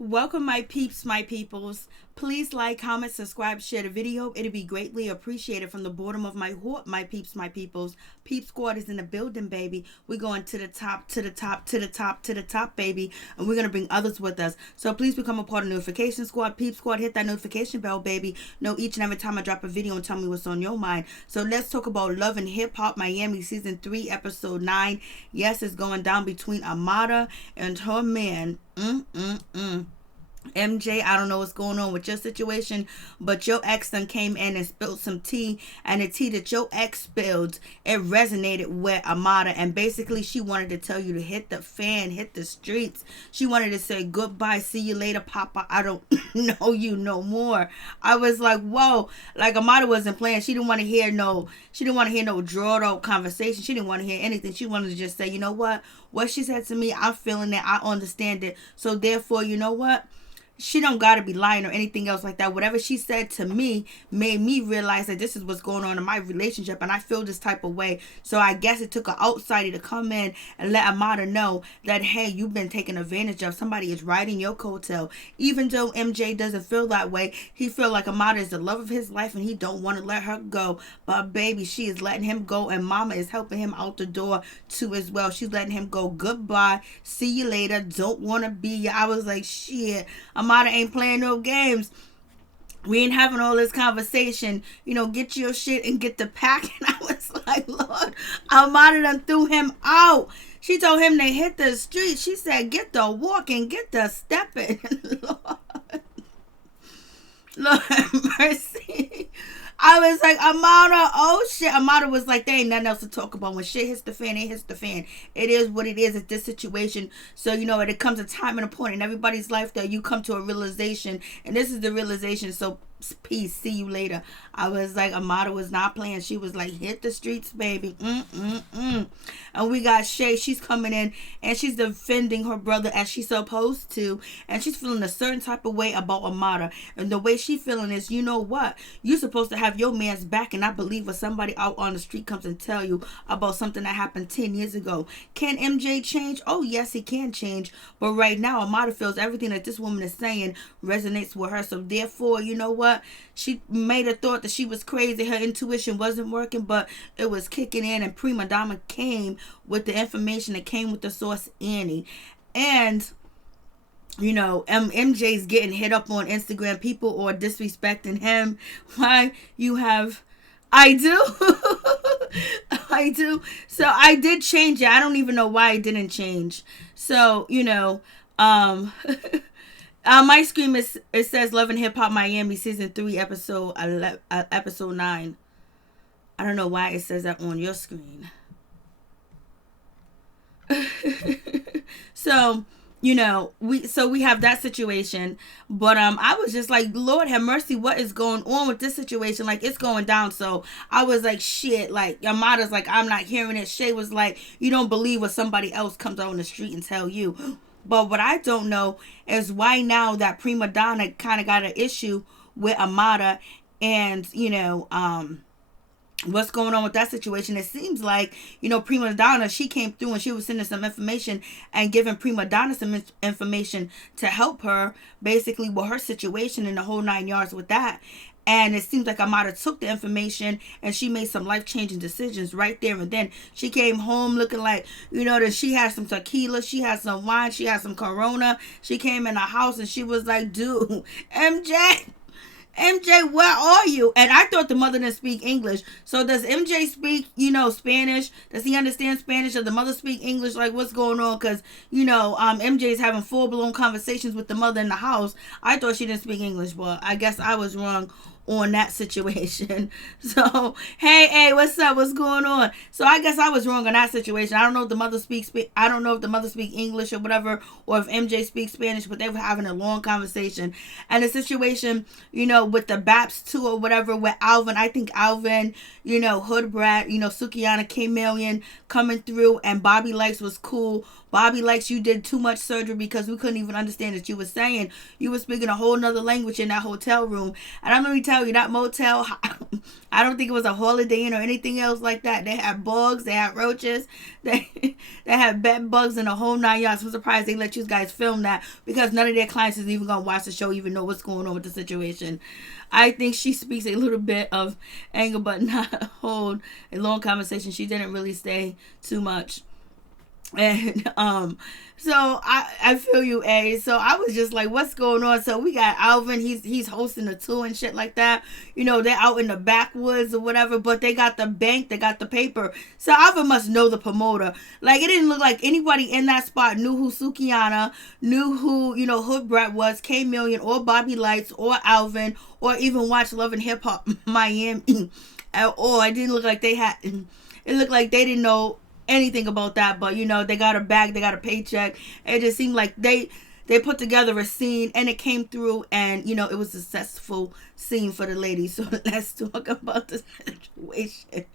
Welcome, my peeps, my peoples. Please like, comment, subscribe, share the video. It'd be greatly appreciated from the bottom of my heart, my peeps, my peoples. Peep Squad is in the building, baby. We're going to the top, to the top, to the top, to the top, baby. And we're going to bring others with us. So please become a part of Notification Squad. Peep Squad, hit that notification bell, baby. Know each and every time I drop a video and tell me what's on your mind. So let's talk about Love and Hip Hop Miami Season 3, Episode 9. Yes, it's going down between Amada and her man. MJ, I don't know what's going on with your situation, but your ex done came in and spilled some tea, and the tea that your ex spilled, it resonated with Amada, and basically she wanted to tell you to hit the fan, hit the streets. She wanted to say goodbye, see you later, Papa, I don't know you no more. I was like, whoa, like Amada wasn't playing. She didn't want to hear no drawn out conversation. She didn't want to hear anything. She wanted to just say, you know what she said to me, I'm feeling it, I understand it, so therefore, you know what, she don't gotta be lying or anything else like that. Whatever she said to me made me realize that this is what's going on in my relationship, and I feel this type of way. So I guess it took an outsider to come in and let Amada know that, hey, you've been taken advantage of. Somebody is riding your coattail. Even though MJ doesn't feel that way, he feel like Amada is the love of his life and he don't want to let her go. But baby, she is letting him go, and Mama is helping him out the door too as well. She's letting him go. Goodbye, see you later, don't want to be you. I was like, shit, Amada ain't playing no games. We ain't having all this conversation. Get your shit and get the pack. And I was like, Lord, Amada done threw him out. She told him to hit the street. She said, get the walking, get the stepping. Lord mercy. I was like, Amada, oh shit. Amada was like, there ain't nothing else to talk about. When shit hits the fan, it hits the fan. It is what it is at this situation. So, it comes a time and a point in everybody's life that you come to a realization. And this is the realization. So, peace, see you later. I was like, Amada was not playing. She was like, hit the streets, baby. And we got Shay. She's coming in and she's defending her brother as she's supposed to. And she's feeling a certain type of way about Amada. And the way she's feeling is, you know what? You're supposed to have your man's back, and I believe when somebody out on the street comes and tell you about something that happened 10 years ago. Can MJ change? Oh, yes, he can change. But right now, Amada feels everything that this woman is saying resonates with her. So therefore, you know what? She made her thought that she was crazy. Her intuition wasn't working, but it was kicking in, and Prima Donna came with the information that came with the source, Annie. And MJ's getting hit up on Instagram. People are disrespecting him. Why? I do. I do. So I did change it. I don't even know why it didn't change. So, my screen it says Love and Hip Hop Miami Season 3 Episode 9. I don't know why it says that on your screen. So, we have that situation, but I was just like, Lord have mercy, what is going on with this situation? Like, it's going down. So I was like, shit, like Amada's like, I'm not hearing it. Shay was like, you don't believe what somebody else comes out on the street and tell you. But what I don't know is why now that Prima Donna kind of got an issue with Amada, and what's going on with that situation. It seems like, Prima Donna, she came through and she was sending some information and giving Prima Donna some information to help her basically with her situation and the whole 9 yards with that. And it seems like Amada took the information and she made some life-changing decisions right there and then. She came home looking like, that she had some tequila, she had some wine, she had some Corona. She came in the house and she was like, dude, MJ, where are you? And I thought the mother didn't speak English. So does MJ speak, Spanish? Does he understand Spanish? Does the mother speak English? Like, what's going on? Because, MJ is having full-blown conversations with the mother in the house. I thought she didn't speak English, but I guess I was wrong on that situation. So, hey, what's up? What's going on? So I guess I was wrong on that situation. I don't know if the mother speaks English or whatever, or if MJ speaks Spanish, but they were having a long conversation. And the situation, with the Baps too or whatever, with Alvin, I think Alvin, Hood Brat, Sukiyana, K-Million coming through, and Bobby Likes was cool. Bobby Likes, you did too much surgery because we couldn't even understand what you were saying. You were speaking a whole nother language in that hotel room. And I'm going to tell hotel, you're not motel. I don't think it was a Holiday Inn or anything else like that. They had bugs, they had roaches, they had bed bugs and a whole 9 yards. I'm surprised they let you guys film that, because none of their clients is even gonna watch the show, even know what's going on with the situation. I think she speaks a little bit of anger, but not hold a long conversation. She didn't really say too much. And so I feel you, A. So I was just like, what's going on? So we got Alvin, he's hosting a tour and shit like that. You know, they're out in the backwoods or whatever, but they got the bank, they got the paper. So Alvin must know the promoter. Like, it didn't look like anybody in that spot knew who Sukihana, knew who, you know, Hood Brat was, K Million, or Bobby Lights, or Alvin, or even watch Love and Hip Hop Miami at all. It didn't look like they had, it looked like they didn't know anything about that. But you know, they got a bag, they got a paycheck. It just seemed like they put together a scene, and it came through, and you know, it was a successful scene for the ladies. So let's talk about the situation.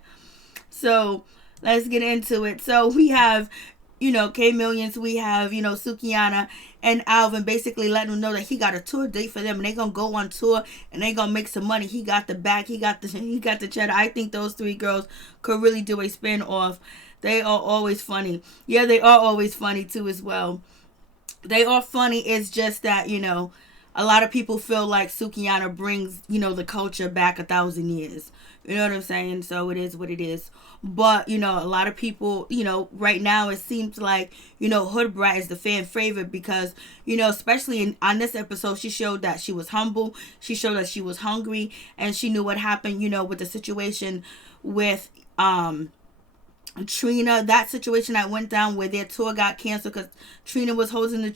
So let's get into it. So we have, you know, K Millions, we have, you know, Sukihana and Alvin basically letting them know that he got a tour date for them, and they gonna go on tour and they gonna make some money. He got the bag, he got the cheddar. I think those three girls could really do a spin off. They are always funny. Yeah, they are always funny too as well. They are funny. It's just that, you know, a lot of people feel like Sukihana brings, you know, the culture back 1,000 years. You know what I'm saying? So it is what it is. But, you know, a lot of people, you know, right now it seems like, you know, Hood Brat is the fan favorite because, you know, especially on this episode, she showed that she was humble. She showed that she was hungry, and she knew what happened, you know, with the situation with, Trina, that situation that went down where their tour got canceled because Trina was hosting the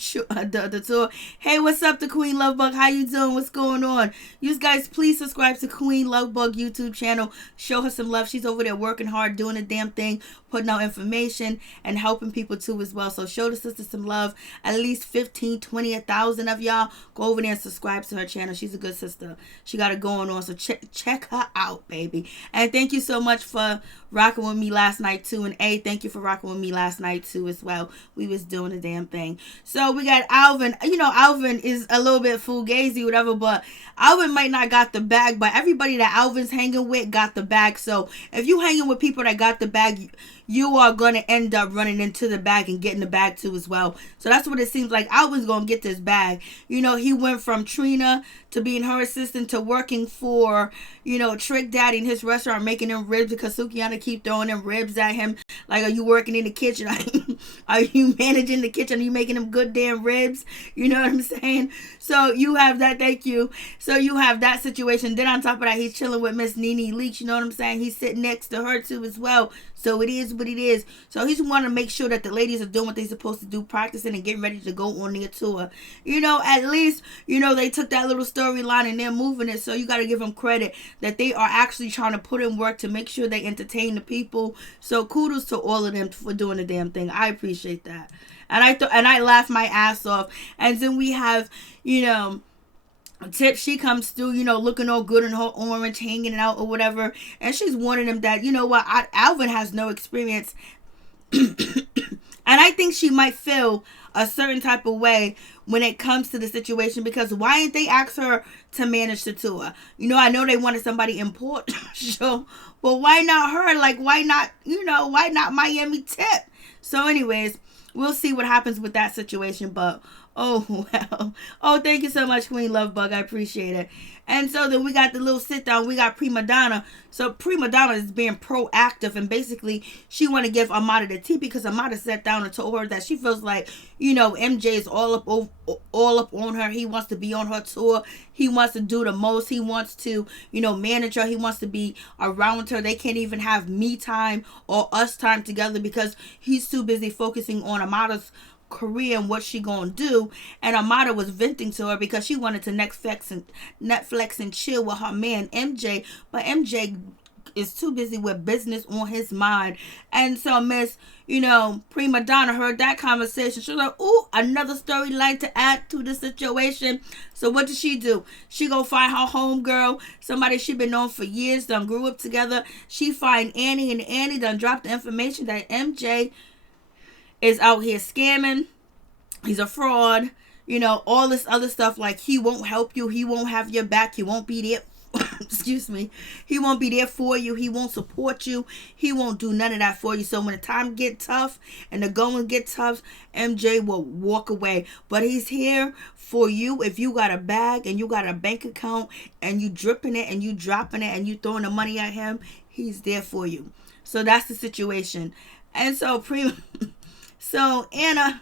tour. Hey, what's up, the Queen Lovebug? How you doing? What's going on? You guys, please subscribe to Queen Lovebug YouTube channel. Show her some love. She's over there working hard, doing a damn thing, putting out information and helping people too as well. So show the sister some love. At least 15, 20, 1,000 of y'all go over there and subscribe to her channel. She's a good sister. She got it going on. So check her out, baby. And thank you so much for rocking with me last night too. And A, thank you for rocking with me last night too as well. We was doing a damn thing. So we got Alvin. You know, Alvin is a little bit fugazi, whatever, but Alvin might not got the bag, but everybody that Alvin's hanging with got the bag. So if you hanging with people that got the bag, you are going to end up running into the bag and getting the bag too as well. So that's what it seems like. Alvin's going to get this bag. You know, he went from Trina to being her assistant to working for, you know, Trick Daddy in his restaurant, making them ribs because Sukihana keep throwing them ribs at him. Like, are you working in the kitchen? Are you managing the kitchen? Are you making them good damn ribs? You know what I'm saying? So you have that. Thank you. So you have that situation. Then on top of that, he's chilling with Miss Nene Leakes. You know what I'm saying? He's sitting next to her too as well. So it is what it is. So he's want to make sure that the ladies are doing what they're supposed to do, practicing and getting ready to go on their tour. You know, at least, you know, they took that little storyline and they're moving it. So you got to give them credit that they are actually trying to put in work to make sure they entertain the people. So kudos to all of them for doing the damn thing. I appreciate that. And I laughed my ass off. And then we have, you know, Tip, she comes through, you know, looking all good in her orange, hanging out or whatever. And she's warning them that, you know what, Alvin has no experience. And I think she might feel a certain type of way when it comes to the situation, because why didn't they ask her to manage the tour? You know, I know they wanted somebody important, sure, but why not her? Like, why not, you know, why not Miami Tip? So anyways, we'll see what happens with that situation, but oh, well. Oh, thank you so much, Queen Lovebug. I appreciate it. And so then we got the little sit down. We got Prima Donna. So Prima Donna is being proactive, and basically she want to give Amada the tea because Amada sat down and told her that she feels like, you know, MJ is all up on her. He wants to be on her tour. He wants to do the most. He wants to, you know, manage her. He wants to be around her. They can't even have me time or us time together because he's too busy focusing on Amada's career and what she gonna do. And Amada was venting to her because she wanted to Netflix and chill with her man MJ, but MJ is too busy with business on his mind. And so Miss, you know, Prima Donna heard that conversation. She was like, ooh, another storyline to add to the situation. So what did she do? She go find her homegirl, somebody she been known for years, done grew up together. She find Annie, and Annie done dropped the information that MJ is out here scamming. He's a fraud. You know, all this other stuff, like he won't help you. He won't have your back. He won't be there excuse me, he won't be there for you. He won't support you. He won't do none of that for you. So when the time get tough and the going get tough, MJ will walk away. But he's here for you. If you got a bag and you got a bank account and you dripping it and you dropping it and you throwing the money at him, he's there for you. So that's the situation. And so Anna,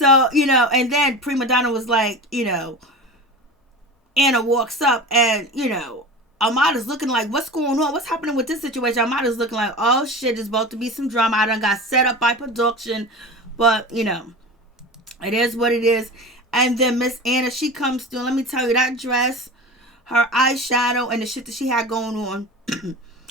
and then Prima Donna was like, Anna walks up and, Amada's looking like, what's going on? What's happening with this situation? Amada's looking like, oh shit, there's about to be some drama. I done got set up by production. But, it is what it is. And then Miss Anna, she comes through. Let me tell you, that dress, her eyeshadow, and the shit that she had going on,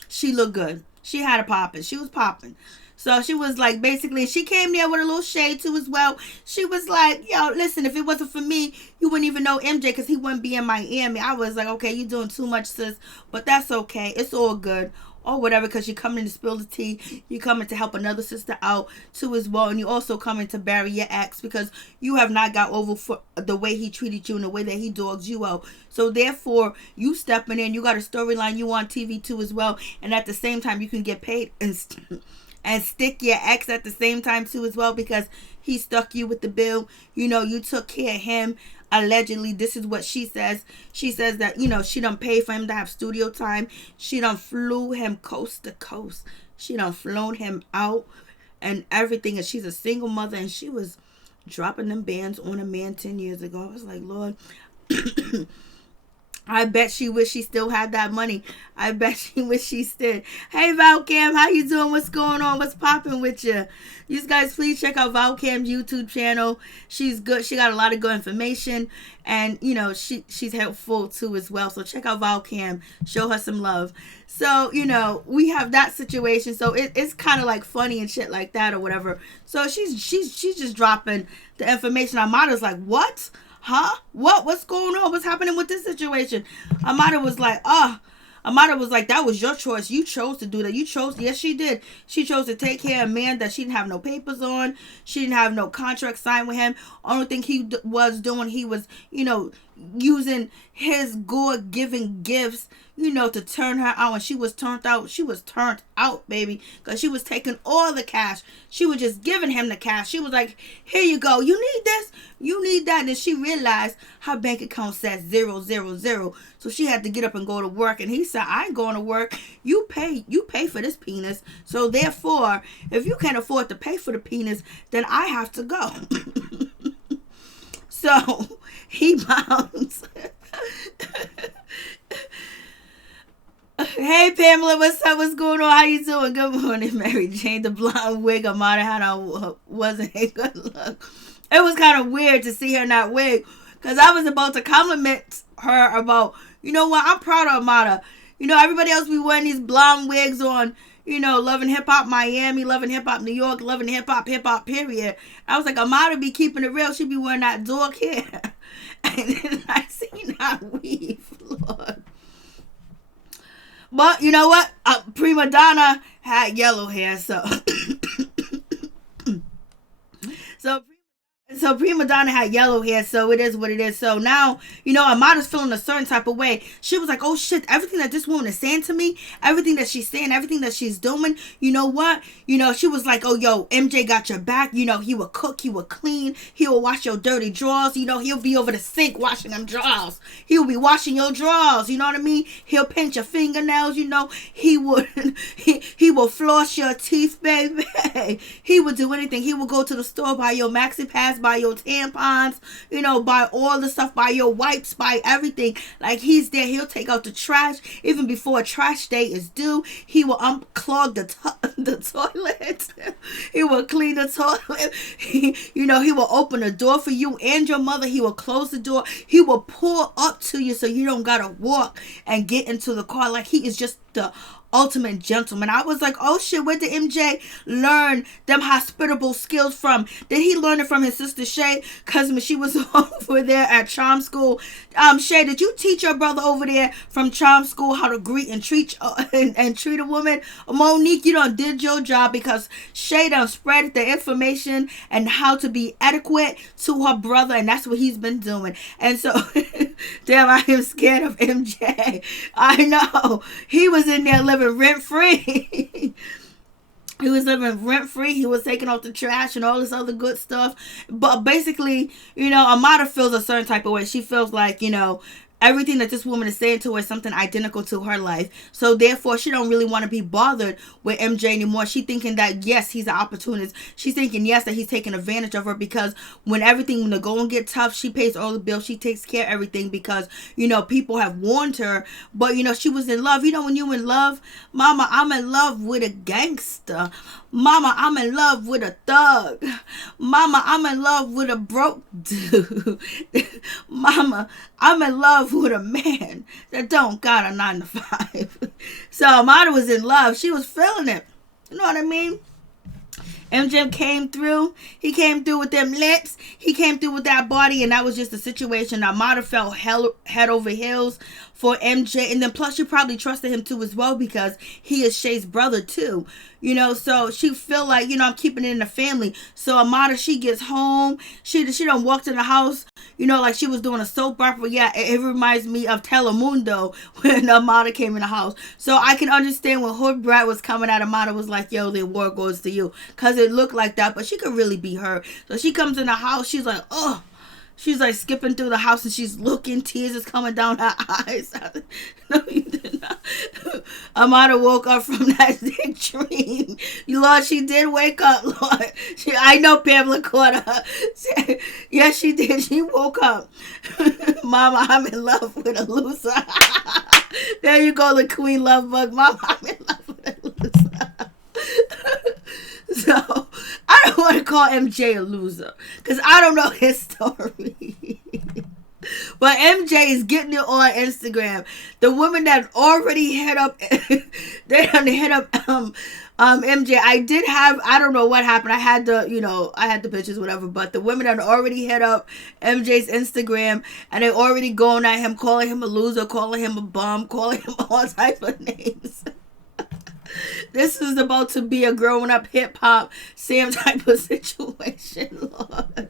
she looked good. She had it popping. She was popping. So she was like, basically, she came there with a little shade too as well. She was like, yo, listen, if it wasn't for me, you wouldn't even know MJ because he wouldn't be in Miami. I was like, okay, you doing too much, sis. But that's okay. It's all good. Or whatever, because you're coming to spill the tea. You're coming to help another sister out too as well. And you also coming to bury your ex because you have not got over for the way he treated you and the way that he dogs you out. So therefore, you stepping in. You got a storyline you on TV too as well. And at the same time, you can get paid and stick your ex at the same time too as well because he stuck you with the bill. You took care of him. Allegedly, this is what she says. She says that, she done paid for him to have studio time. She done flew him coast to coast. She done flown him out and everything. And she's a single mother and she was dropping them bands on a man 10 years ago. I was like, Lord, I bet she wish she still had that money. I bet she wish she still. Hey, Valcam, how you doing? What's going on? What's popping with you? You guys, please check out Valcam's YouTube channel. She's good. She got a lot of good information. And, she's helpful, too, as well. So check out Valcam. Show her some love. So, we have that situation. So it's kind of like funny and shit like that or whatever. So she's just dropping the information. Amada's like, what? Huh? What's going on? What's happening with this situation? Amada was like, that was your choice. You chose to do that. Yes, she did. She chose to take care of a man that she didn't have no papers on. She didn't have no contract signed with him. Only thing he was doing, he was, using his God-given gifts, to turn her out. And she was turned out. She was turned out, baby. Because she was taking all the cash. She was just giving him the cash. She was like, here you go. You need this. You need that. And she realized her bank account said 000. So she had to get up and go to work. And he said, I ain't going to work. You pay for this penis. So therefore, if you can't afford to pay for the penis, then I have to go. So he bounced. Hey Pamela, what's up? What's going on? How you doing? Good morning, Mary Jane. The blonde wig Amada had on wasn't a good look. It was kind of weird to see her not wig, because I was about to compliment her about, I'm proud of Amada. Everybody else be wearing these blonde wigs on, Loving Hip Hop Miami, Loving Hip Hop New York, Loving Hip Hop period. I was like, Amada be keeping it real. She be wearing that dog hair. And then I seen that weave, Lord. But you know what? Prima Donna had yellow hair, so So Prima Donna had yellow hair, so it is what it is. So now, Amada's feeling a certain type of way. She was like, oh shit, everything that this woman is saying to me, everything that she's saying, everything that she's doing, you know what? She was like, oh yo, MJ got your back. He will cook, he will clean, he will wash your dirty drawers. He'll be over the sink washing them drawers. He'll be washing your drawers, you know what I mean? He'll paint your fingernails, he will floss your teeth, baby. He would do anything. He will go to the store, buy your maxi pads, buy your tampons, buy all the stuff, buy your wipes, buy everything. Like, he's there. He'll take out the trash even before a trash day is due. He will unclog the toilet. He will clean the toilet. He will open the door for you and your mother. He will close the door. He will pull up to you so you don't gotta walk and get into the car. Like, he is just the ultimate gentleman. I was like, oh shit, where did MJ learn them hospitable skills from? Did he learn it from his sister Shay? Because when she was over there at charm school, Shay, did you teach your brother over there from charm school how to greet and treat and treat a woman? Monique, you done did your job, because Shay done spread the information and how to be adequate to her brother, and that's what he's been doing. And so Damn, I am scared of MJ. I know. He was in there living rent-free. He was living rent-free. He was taking out the trash and all this other good stuff. But basically, Amada feels a certain type of way. She feels like, everything that this woman is saying to her is something identical to her life. So therefore, she don't really want to be bothered with MJ anymore. She thinking that, yes, he's an opportunist. She's thinking, yes, that he's taking advantage of her, because when the going get tough, she pays all the bills. She takes care of everything because, people have warned her. But, she was in love. When you in love, mama, I'm in love with a gangster. Mama, I'm in love with a thug. Mama, I'm in love with a broke dude. Mama, I'm in love with a man that don't got a 9 to 5. So Amada was in love. She was feeling it. You know what I mean? MJ came through. He came through with them lips. He came through with that body, and that was just the situation. Amada fell head over heels for MJ, and then plus she probably trusted him too as well, because he is Shay's brother too. So she feel like, I'm keeping it in the family. So Amada, she gets home. She done walked in the house, like she was doing a soap opera. Yeah, it reminds me of Telemundo when Amada came in the house. So I can understand when Hood Brat was coming out, Amada was like, yo, the award goes to you. Because it looked like that, but she could really be her. So she comes in the house. She's like, oh. She's like skipping through the house and she's looking. Tears is coming down her eyes. No, you did not. Amada woke up from that sick dream. Lord, she did wake up, Lord. I know Pamela caught her. Yes, she did. She woke up. Mama, I'm in love with a loser. There you go, the Queen Love Bug. Mama, I'm in love with a loser. So, I don't want to call MJ a loser, because I don't know his story. But MJ is getting it on Instagram. The women that already hit up, they done hit up MJ. I don't know what happened. I had the pictures, whatever. But the women that already hit up MJ's Instagram, and they already going at him, calling him a loser, calling him a bum, calling him all types of names. This is about to be a growing up hip hop Sam type of situation, Lord.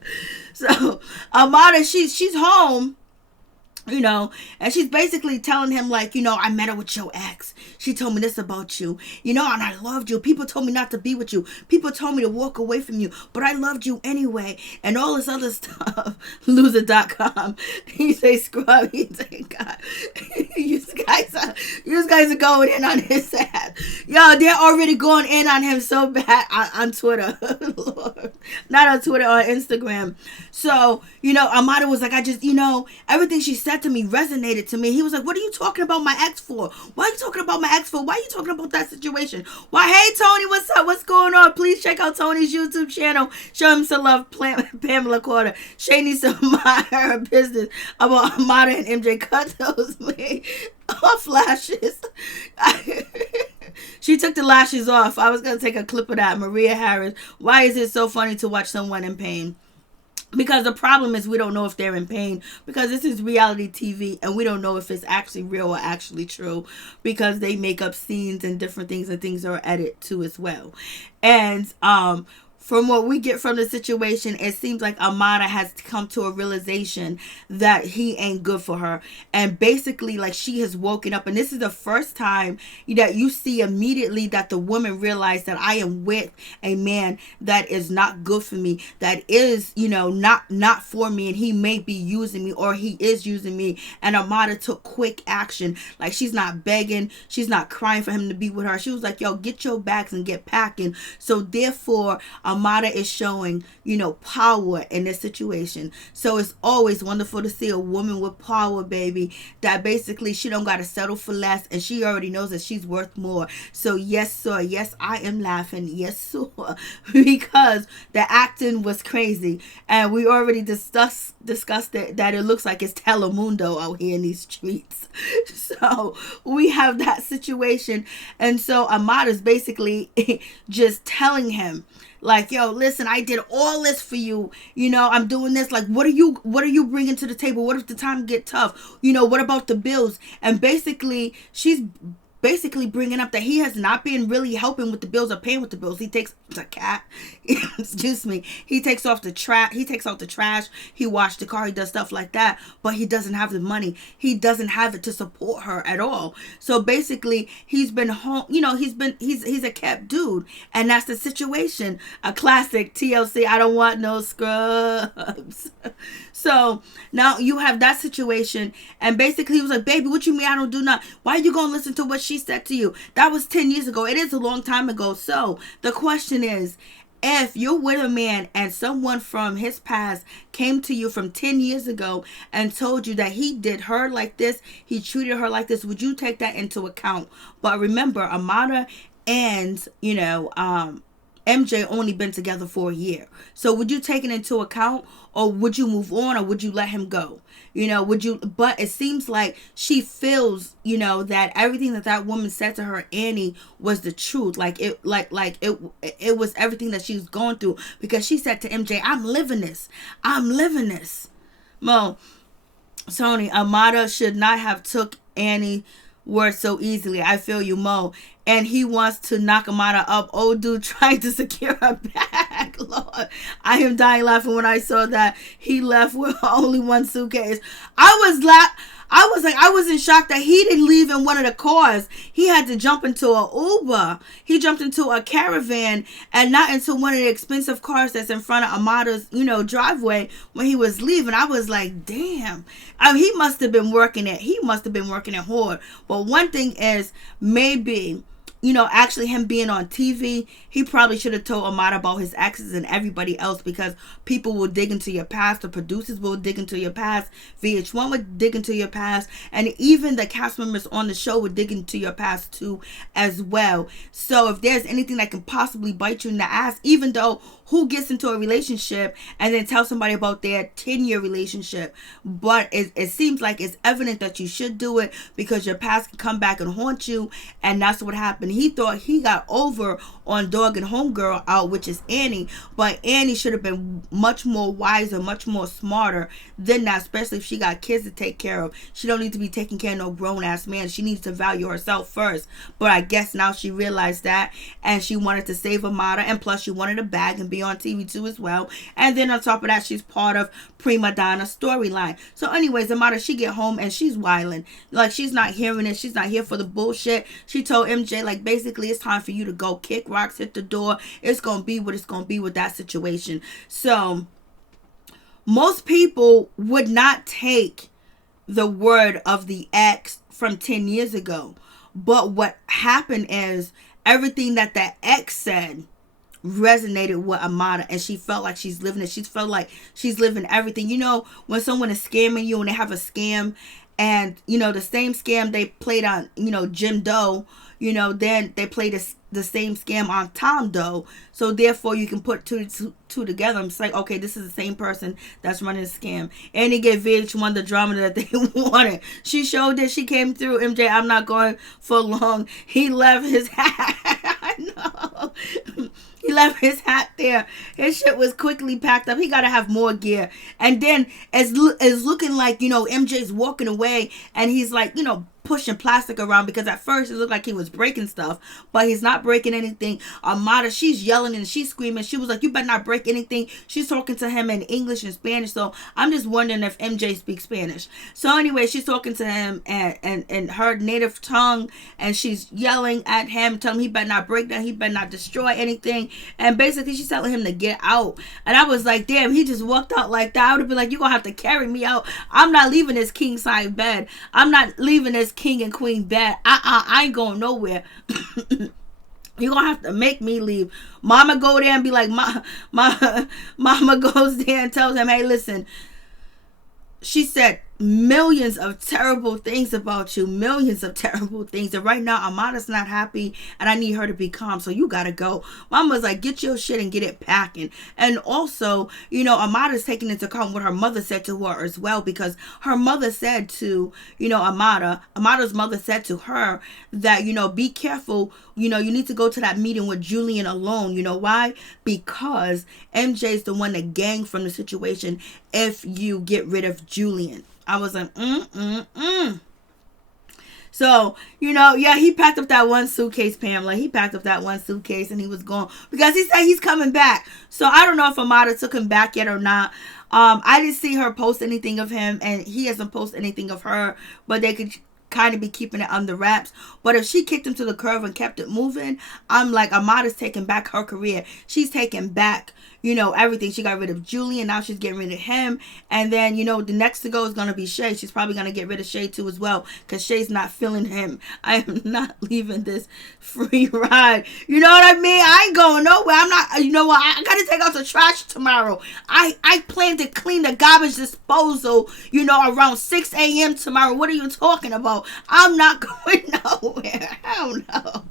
So Amada, she's home, and she's basically telling him like, I met her with your ex. She told me this about you, and I loved you. People told me not to be with you. People told me to walk away from you, but I loved you anyway, and all this other stuff. Loser.com. He say scrub. He say God. You guys are going in on his ass. Yo, they're already going in on him so bad on Twitter. Lord. Not on Twitter, on Instagram. So, Amada was like, I just, everything she said to me resonated to me. He was like, what are you talking about my ex for? Why are you talking about my ex for? Why are you talking about that situation? Why, hey, Tony, what's up? What's going on? Please check out Tony's YouTube channel. Show him some love, Pamela Carter. Shay needs to mind her business about Amada and MJ. Cut those, man. Off lashes. She took the lashes off. I was going to take a clip of that. Maria Harris. Why is it so funny to watch someone in pain? Because the problem is we don't know if they're in pain, because this is reality TV and we don't know if it's actually real or actually true, because they make up scenes and different things, and things are edited too as well. And from what we get from the situation, it seems like Amada has come to a realization that he ain't good for her. And basically, like, she has woken up. And this is the first time that you see immediately that the woman realized that I am with a man that is not good for me, that is, not for me. And he may be using me, or he is using me. And Amada took quick action. Like, she's not begging. She's not crying for him to be with her. She was like, yo, get your bags and get packing. So therefore, Amada is showing, power in this situation. So it's always wonderful to see a woman with power, baby, that basically she don't got to settle for less, and she already knows that she's worth more. So yes, sir. Yes, I am laughing. Yes, sir. Because the acting was crazy. And we already discussed it, that it looks like it's Telemundo out here in these streets. So we have that situation. And so Amada's basically just telling him, like, yo, listen, I did all this for you. I'm doing this. Like, what are you bringing to the table? What if the time get tough? What about the bills? And basically, she's basically bringing up that he has not been really helping with the bills or paying with the bills. He takes the cat, excuse me, he takes off the trash, he washed the car, he does stuff like that, but he doesn't have the money. He doesn't have it to support her at all. So basically, he's been home, he's a kept dude, and that's the situation. A classic TLC, I don't want no scrubs. So now you have that situation, and basically he was like, baby, what you mean I don't do nothing? Why are you gonna listen to what she said to you? That was 10 years ago. It is a long time ago. So the question is, if you're with a man and someone from his past came to you from 10 years ago and told you that he did her like this, he treated her like this, would you take that into account? But remember, Amada and MJ only been together for a year. So would you take it into account, or would you move on, or would you let him go? But it seems like she feels, that everything that woman said to her, Annie, was the truth. It was everything that she was going through, because she said to MJ, I'm living this. Mo, Sony, Amada should not have took Annie word so easily. I feel you, Mo. And he wants to knock Amada up. Old dude trying to secure her bag. Lord, I am dying laughing when I saw that he left with only one suitcase. I was in shock that he didn't leave in one of the cars. He had to jump into an Uber. He jumped into a caravan and not into one of the expensive cars that's in front of Amada's, driveway when he was leaving. I was like, damn. He must have been working it. He must have been working it hard. But one thing is, maybe, actually him being on TV, he probably should have told Amada about his exes and everybody else, because people will dig into your past. The producers will dig into your past. VH1 would dig into your past. And even the cast members on the show would dig into your past too as well. So if there's anything that can possibly bite you in the ass, even though who gets into a relationship and then tell somebody about their 10-year relationship? But it seems like it's evident that you should do it, because your past can come back and haunt you. And that's what happened. He thought he got over on dogging homegirl out, which is Annie. But Annie should have been much more wiser, much more smarter than that, especially if she got kids to take care of. She don't need to be taking care of no grown-ass man. She needs to value herself first. But I guess now she realized that, and she wanted to save Amada, and plus she wanted a bag and be on TV too as well. And then on top of that, she's part of Prima Donna storyline. So anyways, Amada, she get home and she's wilding. She's not hearing it. She's not here for the bullshit. She told MJ, basically, it's time for you to go. Kick rocks, hit the door. It's gonna be what it's gonna be with that situation. So most people would not take the word of the ex from 10 years ago. But what happened is, everything that ex said resonated with Amada, and she felt like she's living it. She felt like she's living everything. When someone is scamming you and they have a scam, and the same scam they played on Jim Doe, then they play the same scam on Tom Doe. So therefore you can put two together. It's like, okay, this is the same person that's running the scam. And he gave VH1 the drama that they wanted. She showed that she came through. MJ, I'm not going for long. He left his hat. I know. He left his hat there. His shit was quickly packed up. He got to have more gear. And then it's looking like, MJ's walking away, and he's like, pushing plastic around, because at first it looked like he was breaking stuff, but he's not breaking anything. Amada, she's yelling and she's screaming. She was like, you better not break anything. She's talking to him in English and Spanish. So I'm just wondering if MJ speaks Spanish. So anyway, she's talking to him and her native tongue, and she's yelling at him, telling him he better not break that, he better not destroy anything. And basically she's telling him to get out. And I was like, damn, he just walked out like that. I would have been like, you're gonna have to carry me out. I'm not leaving this king size bed. I'm not leaving this king and queen bed. I ain't going nowhere. You're gonna have to make me leave. Mama go there and be like, Mama goes there and tells him, hey, listen, she said millions of terrible things about you, millions of terrible things, and right now Amada's not happy, and I need her to be calm, so you gotta go. Mama's like, get your shit and get it packing. And also, Amada's taking into account what her mother said to her as well, because her mother said to Amada's mother said to her that, be careful, you need to go to that meeting with Julian alone. Why? Because MJ's the one that gained from the situation if you get rid of Julian. I was like, So, yeah, he packed up that one suitcase, Pamela. He packed up that one suitcase and he was gone because he said he's coming back. So I don't know if Amada took him back yet or not. I didn't see her post anything of him, and he hasn't posted anything of her, but they could kind of be keeping it under wraps. But if she kicked him to the curb and kept it moving, I'm like, Amada's taking back her career. She's taking back, everything. She got rid of Julian. Now she's getting rid of him. And then, the next to go is going to be Shay. She's probably going to get rid of Shay too as well, because Shay's not feeling him. I am not leaving this free ride. You know what I mean? I ain't going nowhere. I'm not, you know what? I got to take out the trash tomorrow. I plan to clean the garbage disposal, around 6 a.m. tomorrow. What are you talking about? I'm not going nowhere. Hell no.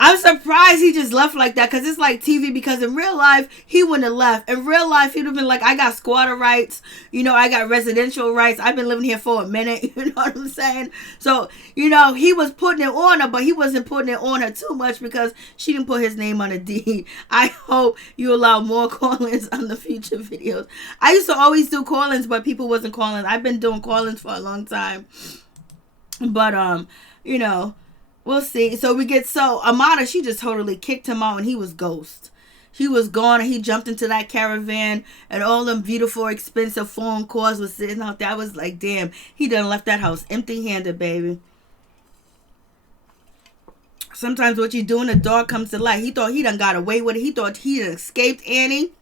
I'm surprised he just left like that, because it's like TV, because in real life, he wouldn't have left. In real life, he'd have been like, I got squatter rights, I got residential rights, I've been living here for a minute, you know what I'm saying? So, he was putting it on her, but he wasn't putting it on her too much because she didn't put his name on a deed. I hope you allow more call-ins on the future videos. I used to always do call-ins, but people wasn't calling. I've been doing call-ins for a long time. But, we'll see. So Amada, she just totally kicked him out and he was ghost. He was gone and he jumped into that caravan and all them beautiful, expensive phone calls was sitting out there. I was like, damn, he done left that house empty-handed, baby. Sometimes what you do in the dark comes to light. He thought he done got away with it. He thought he done escaped Annie.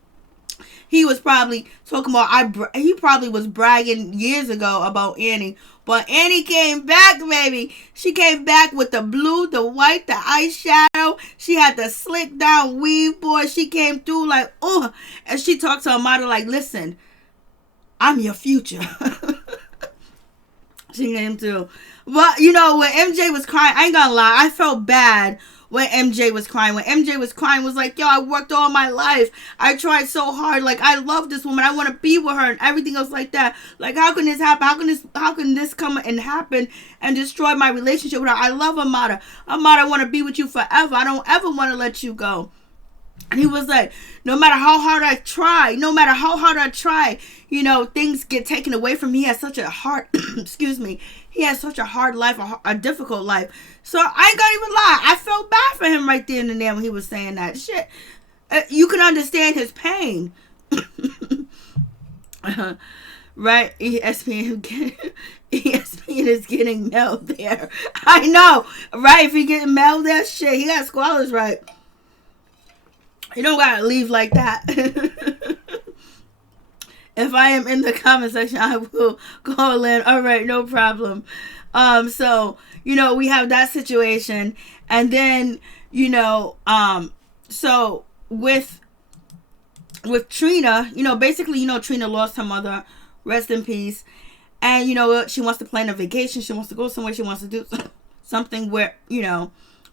He was probably talking about, he probably was bragging years ago about Annie. But Annie came back, baby. She came back with the blue, the white, the eyeshadow. She had the slick down weave, boy. She came through like, oh. And she talked to her mother like, listen, I'm your future. She came through. But, when MJ was crying, I ain't gonna lie, I felt bad when MJ was crying. When MJ was crying, was like, yo, I worked all my life. I tried so hard. Like, I love this woman. I want to be with her and everything else like that. Like, how can this happen? How can this come and happen and destroy my relationship with her? I love Amada. Amada, I want to be with you forever. I don't ever want to let you go. And he was like, no matter how hard I try, things get taken away from me. He has such a hard, he has such a hard life, a difficult life. So I ain't gonna even lie. I felt bad for him right then and there when he was saying that shit. You can understand his pain. Right? ESPN is getting mail there. I know. Right? If he getting mail there, shit, he got squalors, right? You don't gotta leave like that. If I am in the comment section, I will call in. All right, no problem. So, we have that situation. And then, so with Trina, basically, Trina lost her mother. Rest in peace. And, she wants to plan a vacation. She wants to go somewhere. She wants to do something where,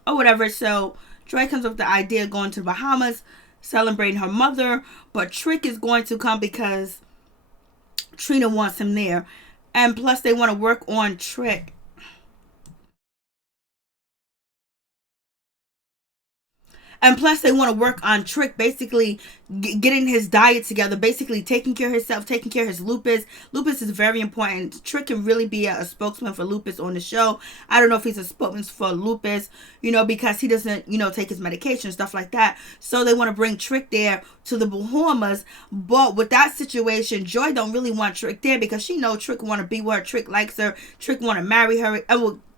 or whatever. So Joy comes up with the idea of going to the Bahamas, celebrating her mother. But Trick is going to come because Trina wants him there. And plus they want to work on Trick. And plus, they want to work on Trick, basically getting his diet together, basically taking care of himself, taking care of his lupus. Lupus is very important. Trick can really be a spokesman for lupus on the show. I don't know if he's a spokesman for lupus, because he doesn't, take his medication, stuff like that. So they want to bring Trick there to the Bahamas. But with that situation, Joy don't really want Trick there because she knows Trick want to be with her. Trick likes her. Trick want to marry her.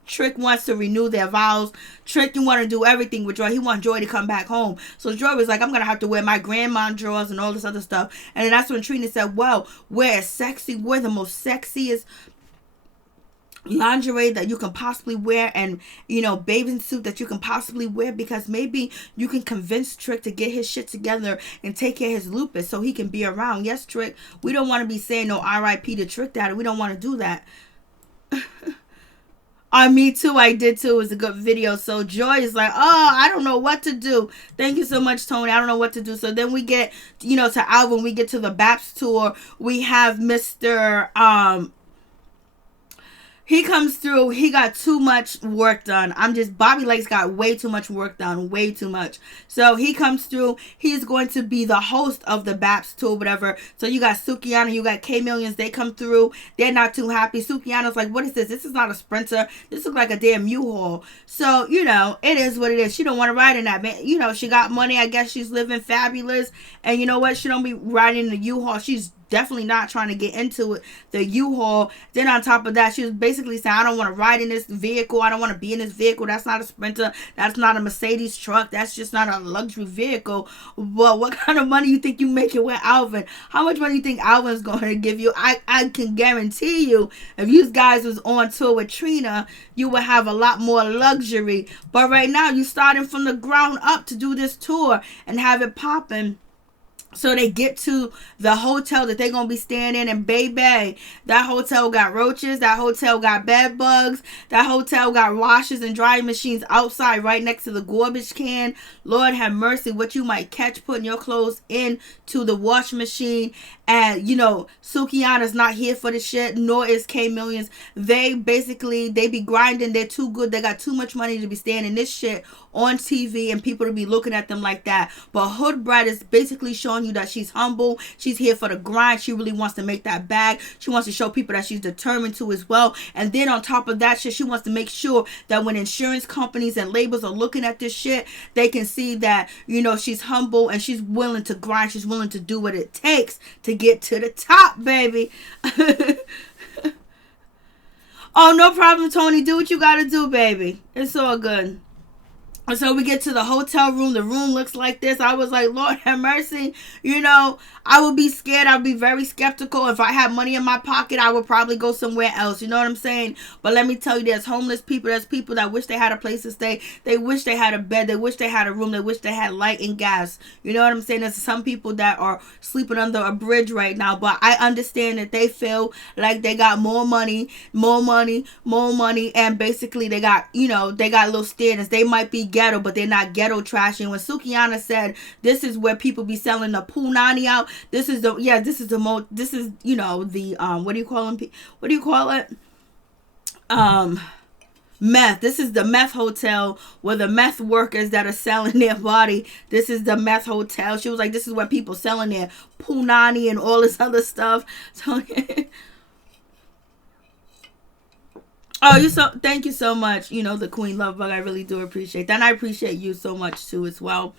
Trick wants to renew their vows. Trick, you want to do everything with Joy. He wants Joy to come back home. So Joy was like, I'm going to have to wear my grandma drawers and all this other stuff. And then that's when Trina said, well, we're the most sexiest lingerie that you can possibly wear, and bathing suit that you can possibly wear, because maybe you can convince Trick to get his shit together and take care of his lupus so he can be around. Yes, Trick, we don't want to be saying no RIP to Trick Daddy. We don't want to do that. Me too, I did too. It was a good video. So Joy is like, oh, I don't know what to do. Thank you so much, Tony. I don't know what to do. So then we get, to Alvin. We get to the BAPS tour. We have Mr. He comes through. He got too much work done. Bobby Lake's got way too much work done. Way too much. So he comes through. He's going to be the host of the BAPS tour, whatever. So you got Sukihana, you got K Millions. They come through. They're not too happy. Sukihana's like, what is this? This is not a Sprinter. This looks like a damn U-Haul. So, it is what it is. She don't want to ride in that, man. She got money. I guess she's living fabulous. And you know what? She don't be riding in the U-Haul. She's definitely not trying to get into it, the U-Haul. Then on top of that, she was basically saying, I don't want to ride in this vehicle. I don't want to be in this vehicle. That's not a Sprinter. That's not a Mercedes truck. That's just not a luxury vehicle. Well, what kind of money you think you making with Alvin? How much money you think Alvin's going to give you? I can guarantee you, if you guys was on tour with Trina, you would have a lot more luxury. But right now, you starting from the ground up to do this tour and have it popping. So they get to the hotel that they're going to be staying in baby, that hotel got roaches. That hotel got bed bugs. That hotel got washers and drying machines outside right next to the garbage can. Lord have mercy, what you might catch putting your clothes into the wash machine. And, Sukihana's not here for the shit, nor is K Millions. They be grinding. They're too good. They got too much money to be staying in this shit on TV and people to be looking at them like that. But Hood Brat is basically showing you that she's humble. She's here for the grind. She really wants to make that bag. She wants to show people that she's determined to as well. And then on top of that shit, she wants to make sure that when insurance companies and labels are looking at this shit, they can see that, she's humble and she's willing to grind. She's willing to do what it takes to get to the top, baby. Oh, no problem, Tony. Do what you gotta do, baby. It's all good. And so we get to the hotel room. The room looks like this. I was like, Lord have mercy. I would be scared. I would be very skeptical. If I had money in my pocket, I would probably go somewhere else. You know what I'm saying? But let me tell you, there's homeless people. There's people that wish they had a place to stay. They wish they had a bed. They wish they had a room. They wish they had light and gas. You know what I'm saying? There's some people that are sleeping under a bridge right now. But I understand that they feel like they got more money. And basically they got, they got little standards. They might be ghetto, but they're not ghetto trashing. When Sukihana said this is where people be selling the punani out, what do you call it, meth. This is the meth hotel where the meth workers that are selling their body. This is the meth hotel. She was like, this is where people selling their punani and all this other stuff. So thank you so much, the Queen Love Bug. I really do appreciate that. And I appreciate you so much too as well.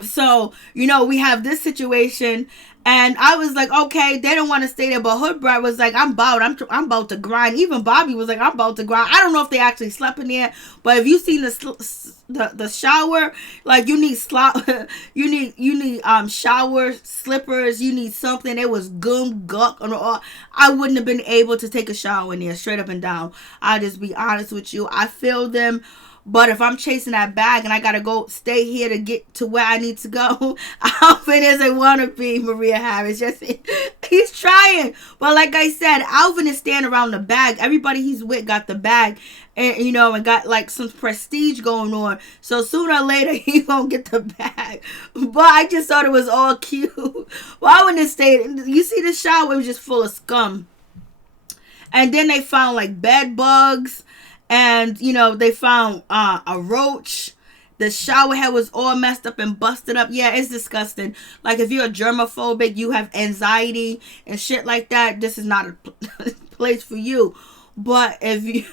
So, we have this situation, and I was like, okay, they don't want to stay there, but Hood Brat was like, I'm about to grind. Even Bobby was like, I'm about to grind. I don't know if they actually slept in there, but if you seen the shower, like you need shower slippers, you need something. It was guck and all. I wouldn't have been able to take a shower in there, straight up and down. I'll just be honest with you. I feel them. But if I'm chasing that bag and I gotta go stay here to get to where I need to go, Alvin doesn't want to be Maria Harris. He's trying. But like I said, Alvin is standing around the bag. Everybody he's with got the bag. And, and got like some prestige going on. So sooner or later, he gonna get the bag. But I just thought it was all cute. Why wouldn't it stay? You see the shower, it was just full of scum. And then they found like bed bugs. And, they found a roach. The shower head was all messed up and busted up. Yeah, it's disgusting. Like, if you're a germaphobic, you have anxiety and shit like that, this is not a place for you. But if you...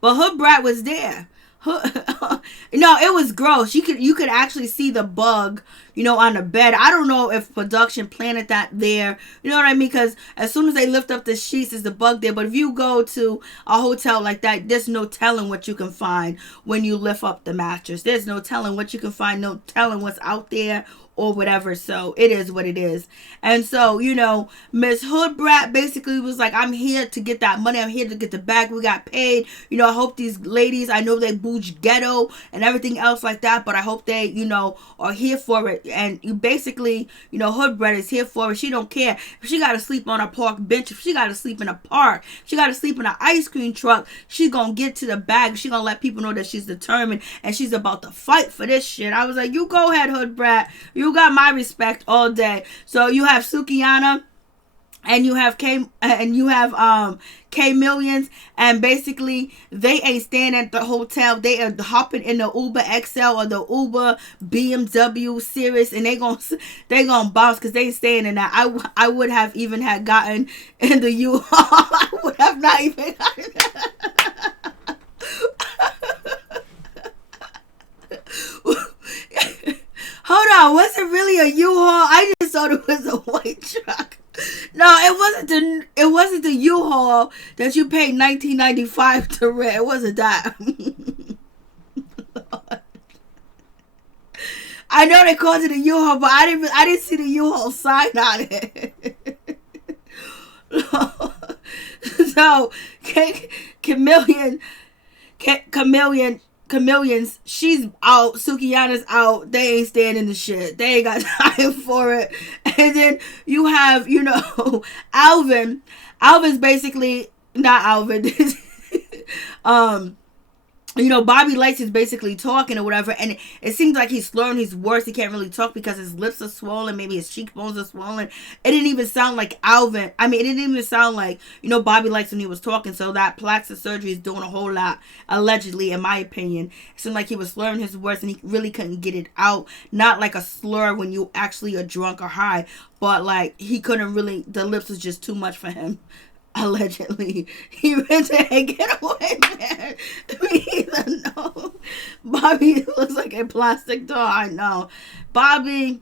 But Hood Brat was there. No, it was gross. You could actually see the bug, on the bed. I don't know if production planted that there. You know what I mean? Because as soon as they lift up the sheets, there's the bug there. But if you go to a hotel like that, there's no telling what you can find when you lift up the mattress. There's no telling what you can find. No telling what's out there or whatever. So it is what it is. And so, Miss Hood Brat basically was like, I'm here to get that money. I'm here to get the bag. We got paid. I hope these ladies, I know they bouge ghetto and everything else like that, but I hope they, are here for it. And you basically, Hood Brat is here for it. She don't care if she got to sleep on a park bench, if she got to sleep in a park, if she got to sleep in an ice cream truck. She's going to get to the bag. She's going to let people know that she's determined and she's about to fight for this shit. I was like, you go ahead, Hood Brat. You got my respect all day. So you have Sukihana and you have K Millions, and basically they ain't staying at the hotel. They are hopping in the Uber XL or the Uber BMW series, and they gonna bounce because they ain't staying in that. I would have even had gotten in the U-Haul. I would have not even gotten Hold on, was it really a U-Haul? I just thought it was a white truck. No, it wasn't the U-Haul that you paid $19.95 to rent. It wasn't that. I know they called it a U-Haul, but I didn't see the U-Haul sign on it. So, Chameleons, she's out. Sukihana's out. They ain't staying in the shit. They ain't got time for it. And then you have, Alvin. Alvin's basically not Alvin. Bobby Lights is basically talking or whatever, and it seems like he's slurring his words. He can't really talk because his lips are swollen. Maybe his cheekbones are swollen. It didn't even sound like Alvin. I mean, it didn't even sound like, Bobby Lights when he was talking. So that plastic surgery is doing a whole lot, allegedly, in my opinion. It seemed like he was slurring his words and he really couldn't get it out. Not like a slur when you actually are drunk or high, but like he couldn't really, the lips was just too much for him. Allegedly, he went to get away, man. Me either. No, Bobby looks like a plastic doll. I know, Bobby.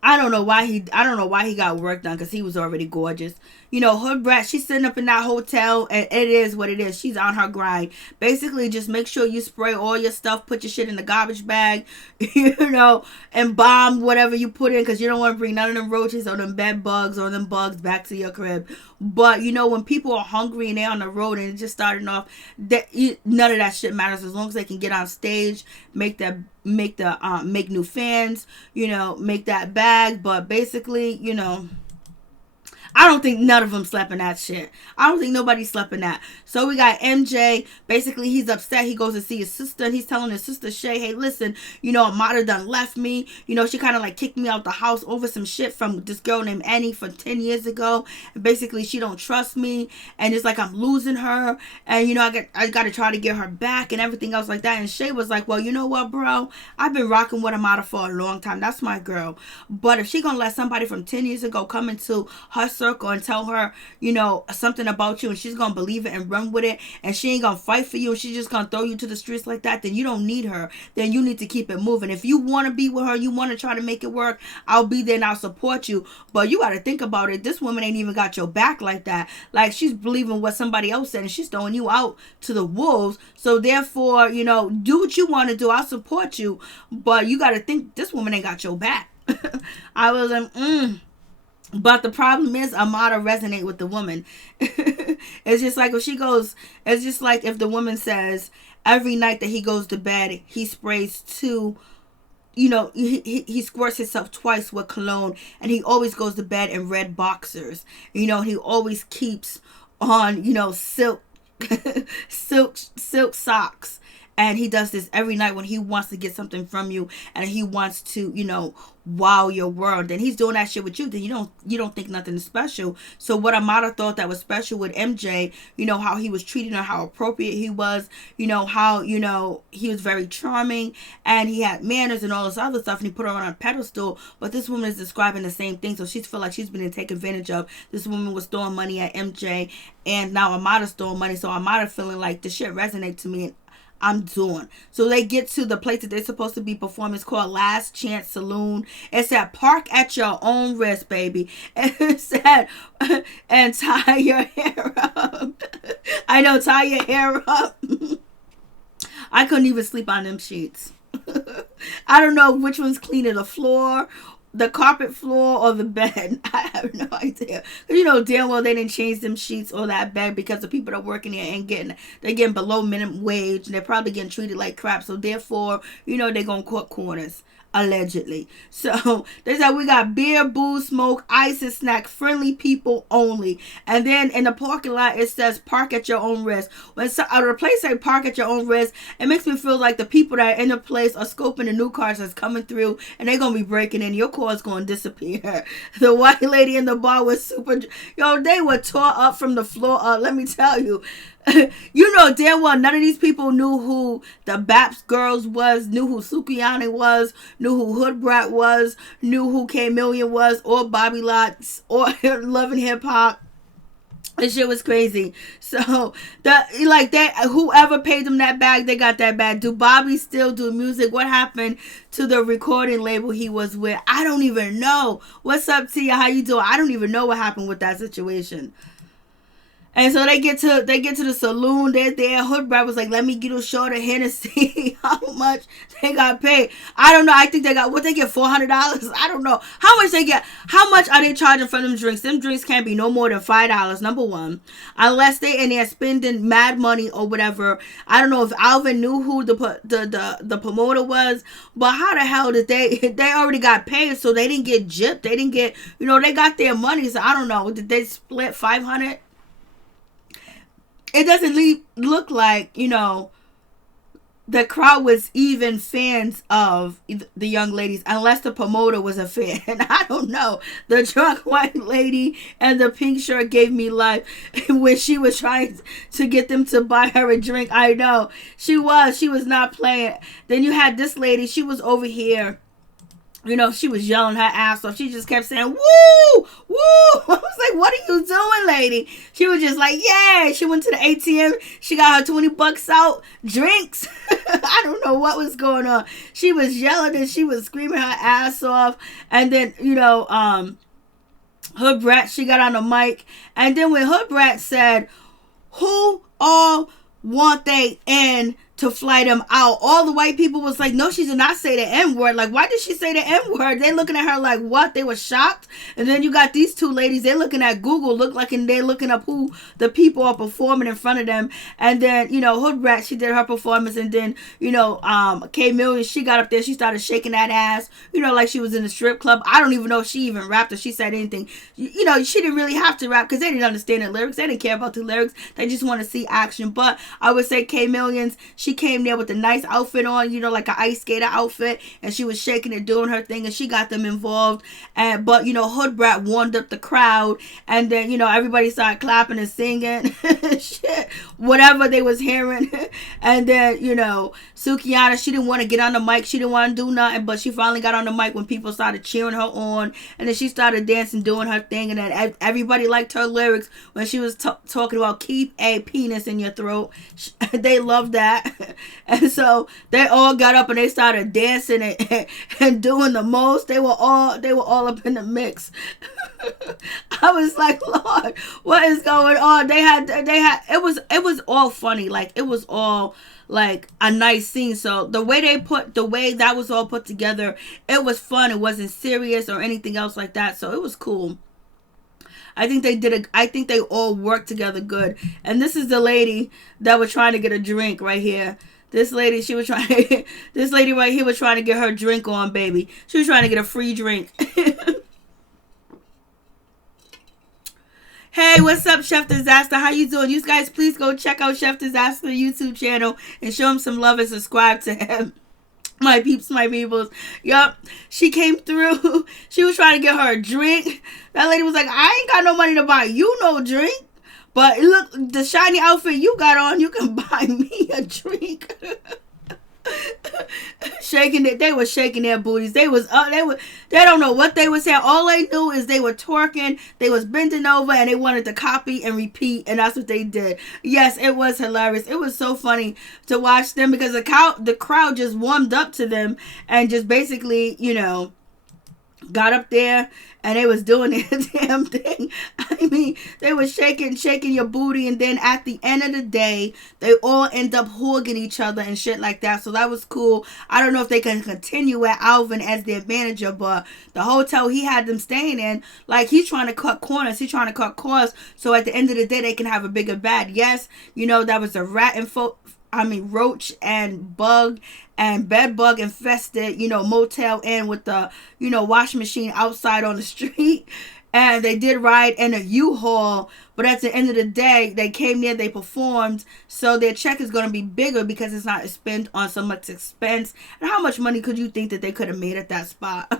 I don't know why he got work done because he was already gorgeous. Hood rat, she's sitting up in that hotel, and it is what it is. She's on her grind. Basically, just make sure you spray all your stuff, put your shit in the garbage bag, and bomb whatever you put in because you don't want to bring none of them roaches or them bed bugs or them bugs back to your crib. But, when people are hungry and they're on the road and it's just starting off, none of that shit matters as long as they can get on stage, make new fans, make that bag. But basically, I don't think none of them slept in that shit. I don't think nobody slept in that. So we got MJ. Basically, he's upset. He goes to see his sister, and he's telling his sister, Shay, hey, listen, Amada done left me. She kind of like kicked me out the house over some shit from this girl named Annie from 10 years ago. And basically, she don't trust me. And it's like I'm losing her. And, I got to try to get her back and everything else like that. And Shay was like, well, you know what, bro? I've been rocking with Amada for a long time. That's my girl. But if she going to let somebody from 10 years ago come into her circle and tell her, something about you, and she's gonna believe it and run with it, and she ain't gonna fight for you, and she's just gonna throw you to the streets like that, then you don't need her. Then you need to keep it moving. If you want to be with her, you want to try to make it work, I'll be there and I'll support you. But you got to think about it. This woman ain't even got your back like that. Like, she's believing what somebody else said, and she's throwing you out to the wolves. So therefore, do what you want to do. I'll support you. But you got to think this woman ain't got your back. I was like, But the problem is Amada resonate with the woman. It's just like it's just like if the woman says every night that he goes to bed, he sprays he squirts himself twice with cologne, and he always goes to bed in red boxers. He always keeps on, silk socks. And he does this every night when he wants to get something from you and he wants to, wow your world. Then he's doing that shit with you. Then you don't think nothing is special. So what Amada thought that was special with MJ, how he was treating her, how appropriate he was, how, he was very charming and he had manners and all this other stuff, and he put her on a pedestal. But this woman is describing the same thing. So she feel like she's been taken advantage of. This woman was throwing money at MJ, and now Amada's throwing money. So Amada feeling like the shit resonates to me, and I'm doing. So they get to the place that they're supposed to be performing. It's called Last Chance Saloon. It's at Park at Your Own Risk, baby. And it said, and tie your hair up. I know, tie your hair up. I couldn't even sleep on them sheets. I don't know which one's cleaner, the floor, the carpet floor, or the bed. I have no idea. Damn well they didn't change them sheets or that bed because the people that are working there they're getting below minimum wage, and they're probably getting treated like crap. So therefore, they're gonna cut corners. allegedly. So they said we got beer, booze, smoke, ice, and snack, friendly people only. And then in the parking lot it says park at your own risk. When the place say park at your own risk, it makes me feel like the people that are in the place are scoping the new cars that's coming through, and they're gonna be breaking in. Your car is gonna disappear. The white lady in the bar was super. Yo, they were tore up from the floor up. Let me tell you. You know damn well none of these people knew who the Baps girls was, knew who Sukiyani was, knew who Hood Brat was, knew who K Million was, or Bobby Lots, or Love and Hip Hop. This shit was crazy. So whoever paid them that bag, they got that bag. Do Bobby still do music? What happened to the recording label he was with? I don't even know. What's up, Tia? How you doing? I don't even know what happened with that situation. And so they get to the saloon. They're there. Hood Brat was like, let me get a short of Hennessy. How much they got paid? I don't know. I think they got, what, they get $400? I don't know. How much they get? How much are they charging for them drinks? Them drinks can't be no more than $5, number one. Unless they in there spending mad money or whatever. I don't know if Alvin knew who the promoter was. But how the hell did they already got paid, so they didn't get gypped. They didn't get, they got their money. So I don't know. Did they split $500? It doesn't look like, the crowd was even fans of the young ladies, unless the promoter was a fan. I don't know. The drunk white lady and the pink shirt gave me life when she was trying to get them to buy her a drink. I know. She was not playing. Then you had this lady. She was over here. She was yelling her ass off. She just kept saying, woo, woo. I was like, what are you doing, lady? She was just like, yeah. She went to the ATM. She got her $20 out. Drinks. I don't know what was going on. She was yelling and she was screaming her ass off. And then, Hood Brat, she got on the mic. And then when Hood Brat said, who all want they in to fly them out, all the white people was like, no, she did not say the N-word. Like, why did she say the N-word? They looking at her like, what? They were shocked. And then you got these two ladies, they looking at Google, and they looking up who the people are performing in front of them. And then, Hood Rat, she did her performance. And then, K Million, she got up there, she started shaking that ass, like she was in a strip club. I don't even know if she even rapped or she said anything. She didn't really have to rap because they didn't understand the lyrics. They didn't care about the lyrics. They just want to see action. But I would say K Millions, she came there with a nice outfit on, like an ice skater outfit, and she was shaking and doing her thing, and she got them involved. But Hood Brat warmed up the crowd, and then everybody started clapping and singing shit, whatever they was hearing. And then Sukiyana, she didn't want to get on the mic, she didn't want to do nothing, but she finally got on the mic when people started cheering her on, and then she started dancing, doing her thing. And then everybody liked her lyrics when she was talking about keep a penis in your throat. They loved that. And so they all got up and they started dancing and doing the most. They were all up in the mix. I was like, Lord, what is going on? They had it was all funny. Like, it was all like a nice scene. So the way that was all put together, it was fun. It wasn't serious or anything else like that. So it was cool. I think they all worked together good. And this is the lady that was trying to get a drink right here. This lady, this lady right here was trying to get her drink on, baby. She was trying to get a free drink. Hey, what's up, Chef Disaster? How you doing? You guys, please go check out Chef Disaster YouTube channel and show him some love and subscribe to him. My peeps, my peoples. Yup. She came through. She was trying to get her a drink. That lady was like, I ain't got no money to buy you no drink. But look, the shiny outfit you got on, you can buy me a drink. Shaking it. They were shaking their booties. They don't know what they were saying. All they knew is they were twerking, they was bending over, and they wanted to copy and repeat, and that's what they did. Yes, it was hilarious. It was so funny to watch them because the crowd just warmed up to them and just basically, got up there and they was doing their damn thing. I mean, they were shaking your booty, and then at the end of the day, they all end up hugging each other and shit like that. So that was cool. I don't know if they can continue with Alvin as their manager, but the hotel he had them staying in, like, he's trying to cut corners. He's trying to cut costs so at the end of the day they can have a bigger bag. Yes, that was a rat roach and bug and bed bug infested, Motel Inn with the, washing machine outside on the street. And they did ride in a U-Haul, but at the end of the day, they came there, they performed, so their check is going to be bigger because it's not spent on so much expense. And how much money could you think that they could have made at that spot?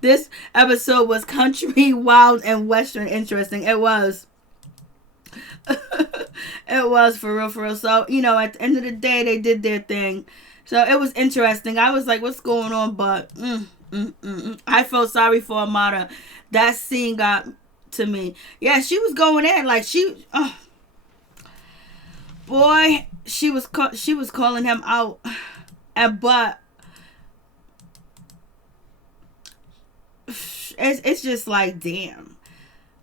This episode was country, wild, and western interesting. It was. It was for real, for real. So, at the end of the day, they did their thing. So it was interesting. I was like, what's going on? But I felt sorry for Amada. That scene got to me. Yeah, she was going in like she was calling him out. But it's just like, damn.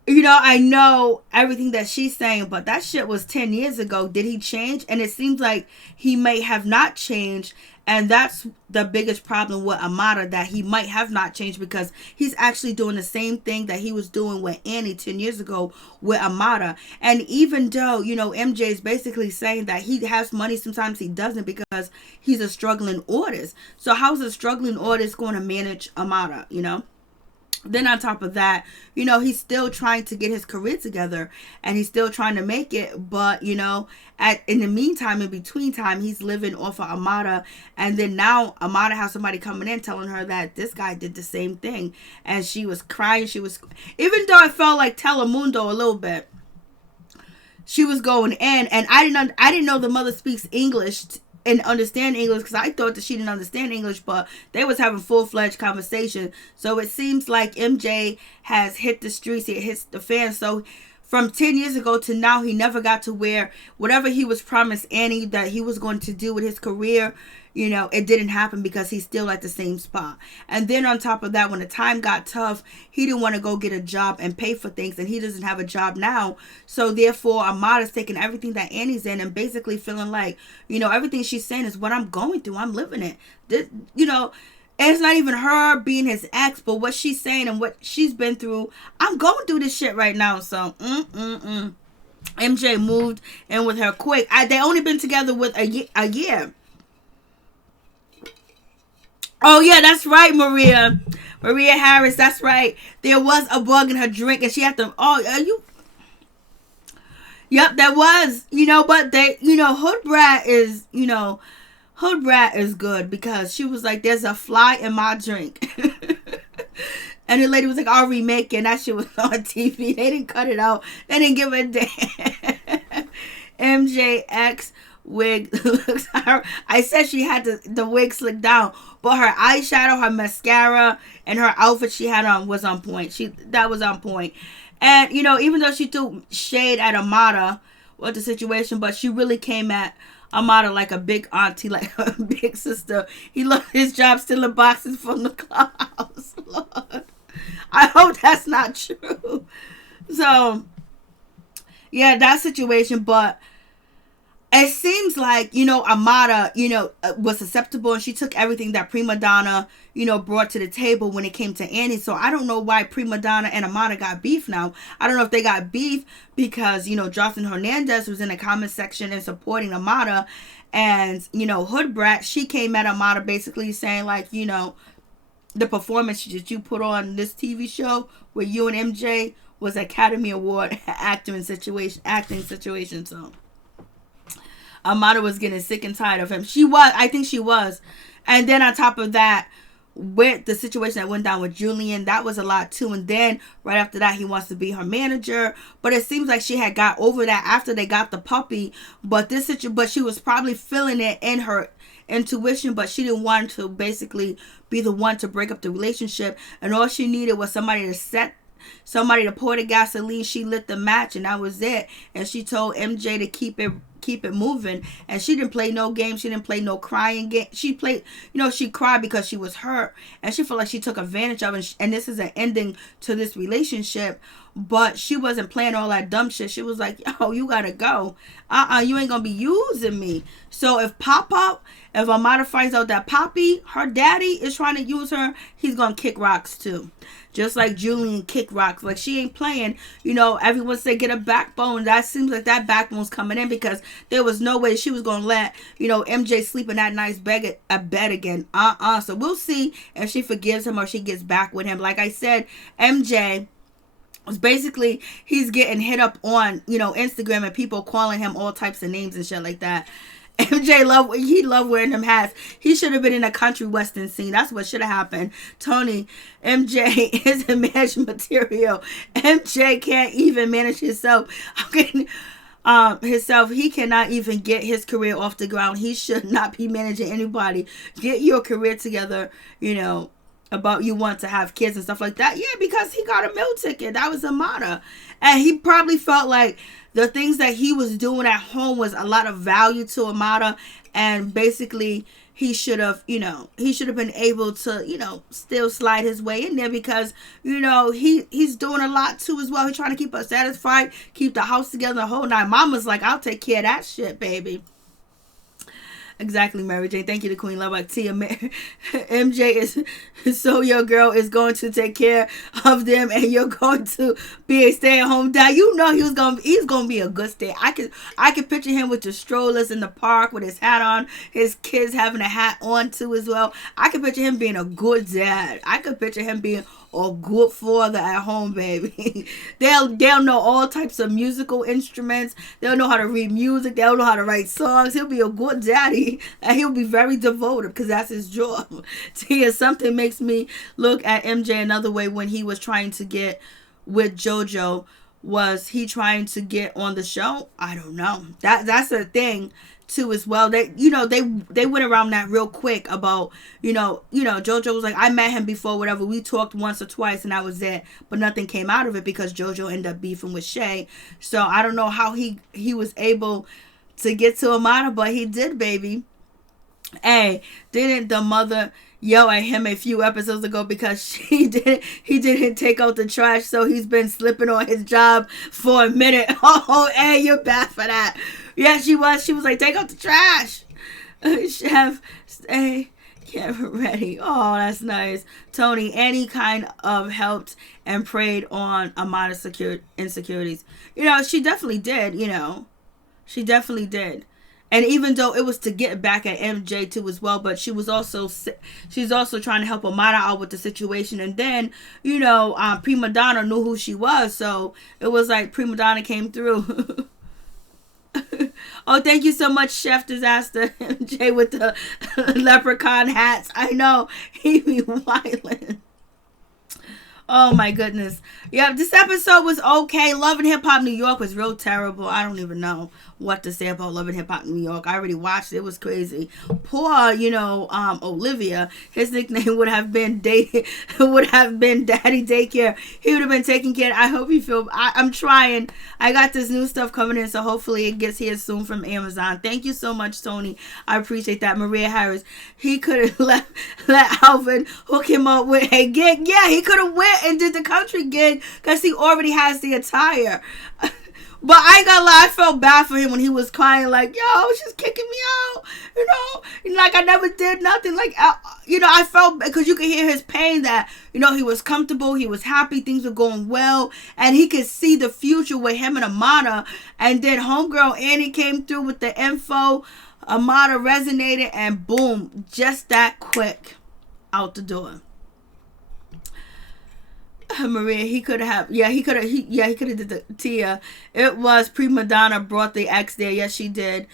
I know everything that she's saying, but that shit was 10 years ago. Did he change? And it seems like he may have not changed. And that's the biggest problem with Amada, that he might have not changed because he's actually doing the same thing that he was doing with Annie 10 years ago with Amada. And even though, MJ is basically saying that he has money, sometimes he doesn't because he's a struggling artist. So how's a struggling artist going to manage Amada, Then on top of that, he's still trying to get his career together and he's still trying to make it. But, in the meantime, in between time, he's living off of Amada. And then now Amada has somebody coming in telling her that this guy did the same thing. And she was crying. Even though it felt like Telemundo a little bit, she was going in. And I didn't know the mother speaks English and understand English, because I thought that she didn't understand English, but they was having full-fledged conversation. So it seems like MJ has hit the streets, it hits the fan. So from 10 years ago to now, he never got to where whatever he was promised Annie that he was going to do with his career, it didn't happen because he's still at the same spot. And then on top of that, when the time got tough, he didn't want to go get a job and pay for things, and he doesn't have a job now. So therefore, Amada's taking everything that Annie's in and basically feeling like, everything she's saying is what I'm going through. I'm living it. This, it's not even her being his ex, but what she's saying and what she's been through. I'm going through this shit right now. So, MJ moved in with her quick. They only been together with a year. Oh, yeah, that's right, Maria Harris, that's right. There was a bug in her drink, and she had to, Yep, there was, but they, Hood Brat is good because she was like, there's a fly in my drink. And the lady was like, I'll remake it, and that shit was on TV. They didn't cut it out. They didn't give a damn. MJX wig. I said she had the wig slicked down, but her eyeshadow, her mascara, and her outfit she had on was on point. That was on point. And even though she threw shade at Amada with the situation, but she really came at Amada like a big auntie, like a big sister. He loved his job stealing boxes from the clubhouse. Lord, I hope that's not true. So yeah, that situation, but it seems like, Amada, was susceptible, and she took everything that Prima Donna, brought to the table when it came to Annie. So I don't know why Prima Donna and Amada got beef now. I don't know if they got beef because, Jocelyn Hernandez was in the comment section and supporting Amada. And, Hood Brat, she came at Amada basically saying like, the performance that you put on this TV show with you and MJ was Academy Award acting situation. So Amada was getting sick and tired of him. I think she was. And then on top of that, with the situation that went down with Julian, that was a lot too. And then right after that, he wants to be her manager. But it seems like she had got over that after they got the puppy. But she was probably feeling it in her intuition, but she didn't want to basically be the one to break up the relationship. And all she needed was somebody to pour the gasoline. She lit the match, and that was it. And she told MJ to keep it moving, and she didn't play no games. She didn't play no crying game. She played, she cried because she was hurt, and she felt like she took advantage of it, and this is an ending to this relationship. but she wasn't playing all that dumb shit. She was like, yo, you gotta go. You ain't gonna be using me. So if Amada finds out that Poppy, her daddy, is trying to use her, he's gonna kick rocks too. Just like Julian kick rocks. Like, she ain't playing. Everyone say get a backbone. That seems like that backbone's coming in, because there was no way she was going to let, MJ sleep in that nice bed again. So we'll see if she forgives him or she gets back with him. Like I said, MJ was basically, he's getting hit up on, Instagram, and people calling him all types of names and shit like that. MJ loved wearing them hats. He should have been in a country western scene. That's what should have happened. Tony, MJ isn't managed material. MJ can't even manage himself. He cannot even get his career off the ground. He should not be managing anybody. Get your career together, about you want to have kids and stuff like that. Yeah, because he got a meal ticket. That was Amada. And he probably felt like the things that he was doing at home was a lot of value to Amada, and basically he should have been able to, still slide his way in there, because, he's doing a lot too as well. He's trying to keep her satisfied, keep the house together, the whole nine. Mama's like, I'll take care of that shit, baby. Exactly, Mary Jane. Thank you to Queen Love like Tia. MJ is so your girl is going to take care of them, and you're going to be a stay-at-home dad. He's gonna be a good stay. I could picture him with the strollers in the park with his hat on, his kids having a hat on too as well. I could picture him being a good dad. I could picture him being a good father at home, baby. They'll know all types of musical instruments. They'll know how to read music. They'll know how to write songs. He'll be a good daddy, and he'll be very devoted, because that's his job. Tia, something makes me look at MJ another way when he was trying to get with JoJo. Was he trying to get on the show? I don't know. That's a thing too as well. They went around that real quick about, JoJo was like, I met him before, whatever. We talked once or twice and that was it. But nothing came out of it, because JoJo ended up beefing with Shay. So I don't know how he was able to get to Amada, but he did, baby. Hey, didn't the mother yell at him a few episodes ago because he didn't take out the trash, so he's been slipping on his job for a minute. Oh, hey, you're bad for that. Yeah, she was like, take out the trash. Chef, stay ready. Oh, that's nice. Tony, any kind of helped and prayed on Amada's insecurities. She definitely did, She definitely did. And even though it was to get back at MJ too as well, but she's also trying to help Amada out with the situation. And then, Prima Donna knew who she was, so it was like Prima Donna came through. Oh, thank you so much, Chef Disaster. MJ with the leprechaun hats. I know, he be wildin'. Oh my goodness. Yeah, this episode was okay. Love and Hip Hop New York was real terrible. I don't even know what to say about Love and Hip Hop New York. I already watched it. It was crazy. Poor, Olivia. His nickname would have been Daddy Daycare. He would have been taking care. I hope you feel. I'm trying. I got this new stuff coming in, so hopefully it gets here soon from Amazon. Thank you so much, Tony. I appreciate that. Maria Harris. He could have let Alvin hook him up with a gig. Yeah, he could have went and did the country gig because he already has the attire. But I ain't gonna lie, I felt bad for him when he was crying like, yo, she's kicking me out, like I never did nothing. Like, I felt, because you could hear his pain that, he was comfortable, he was happy, things were going well, and he could see the future with him and Amada. And then homegirl Annie came through with the info, Amada resonated, and boom, just that quick, out the door. Maria, he could have did the Tia. It was Prima Donna brought the ex there. Yes, she did.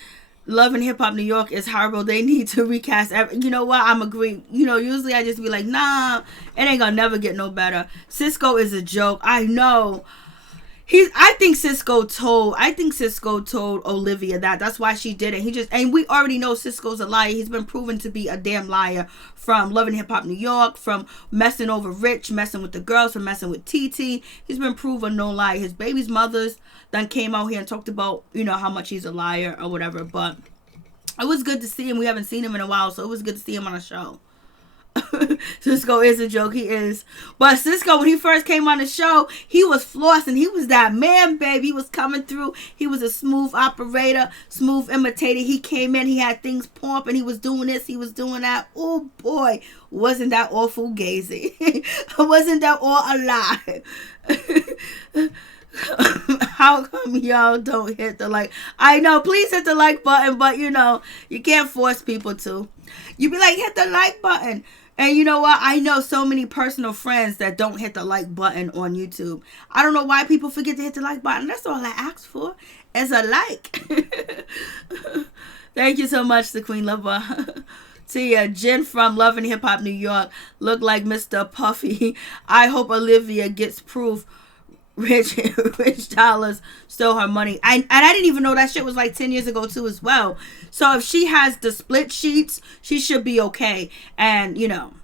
Love and Hip Hop New York is horrible. They need to recast you know what? I'm agreeing. Usually I just be like, nah, it ain't gonna never get no better. Cisco is a joke. I know. I think Cisco told Olivia that's why she did it. And we already know Cisco's a liar. He's been proven to be a damn liar from Love and Hip Hop New York, from messing over Rich, messing with the girls, from messing with TT. He's been proven no lie. His baby's mothers then came out here and talked about, how much he's a liar or whatever. But it was good to see him. We haven't seen him in a while, so it was good to see him on a show. Cisco is a joke. He is. But Cisco, when he first came on the show, he was flossing. He was that man, baby. He was coming through. He was a smooth operator, smooth imitator. He came in. He had things pumping. He was doing this. He was doing that. Oh, boy. Wasn't that awful gazy? Wasn't that all a lie? How come y'all don't hit the like? I know, please hit the like button, but you know, you can't force people to. You be like, hit the like button. And you know what? I know so many personal friends that don't hit the like button on YouTube. I don't know why people forget to hit the like button. That's all I ask for is a like. Thank you so much, the Queen Lover. Tia, Jen from Love and Hip Hop New York, look like Mr. Puffy. I hope Olivia gets proof Rich Dollars stole her money. And I didn't even know that shit was like 10 years ago too as well. So if she has the split sheets, she should be okay. And you know,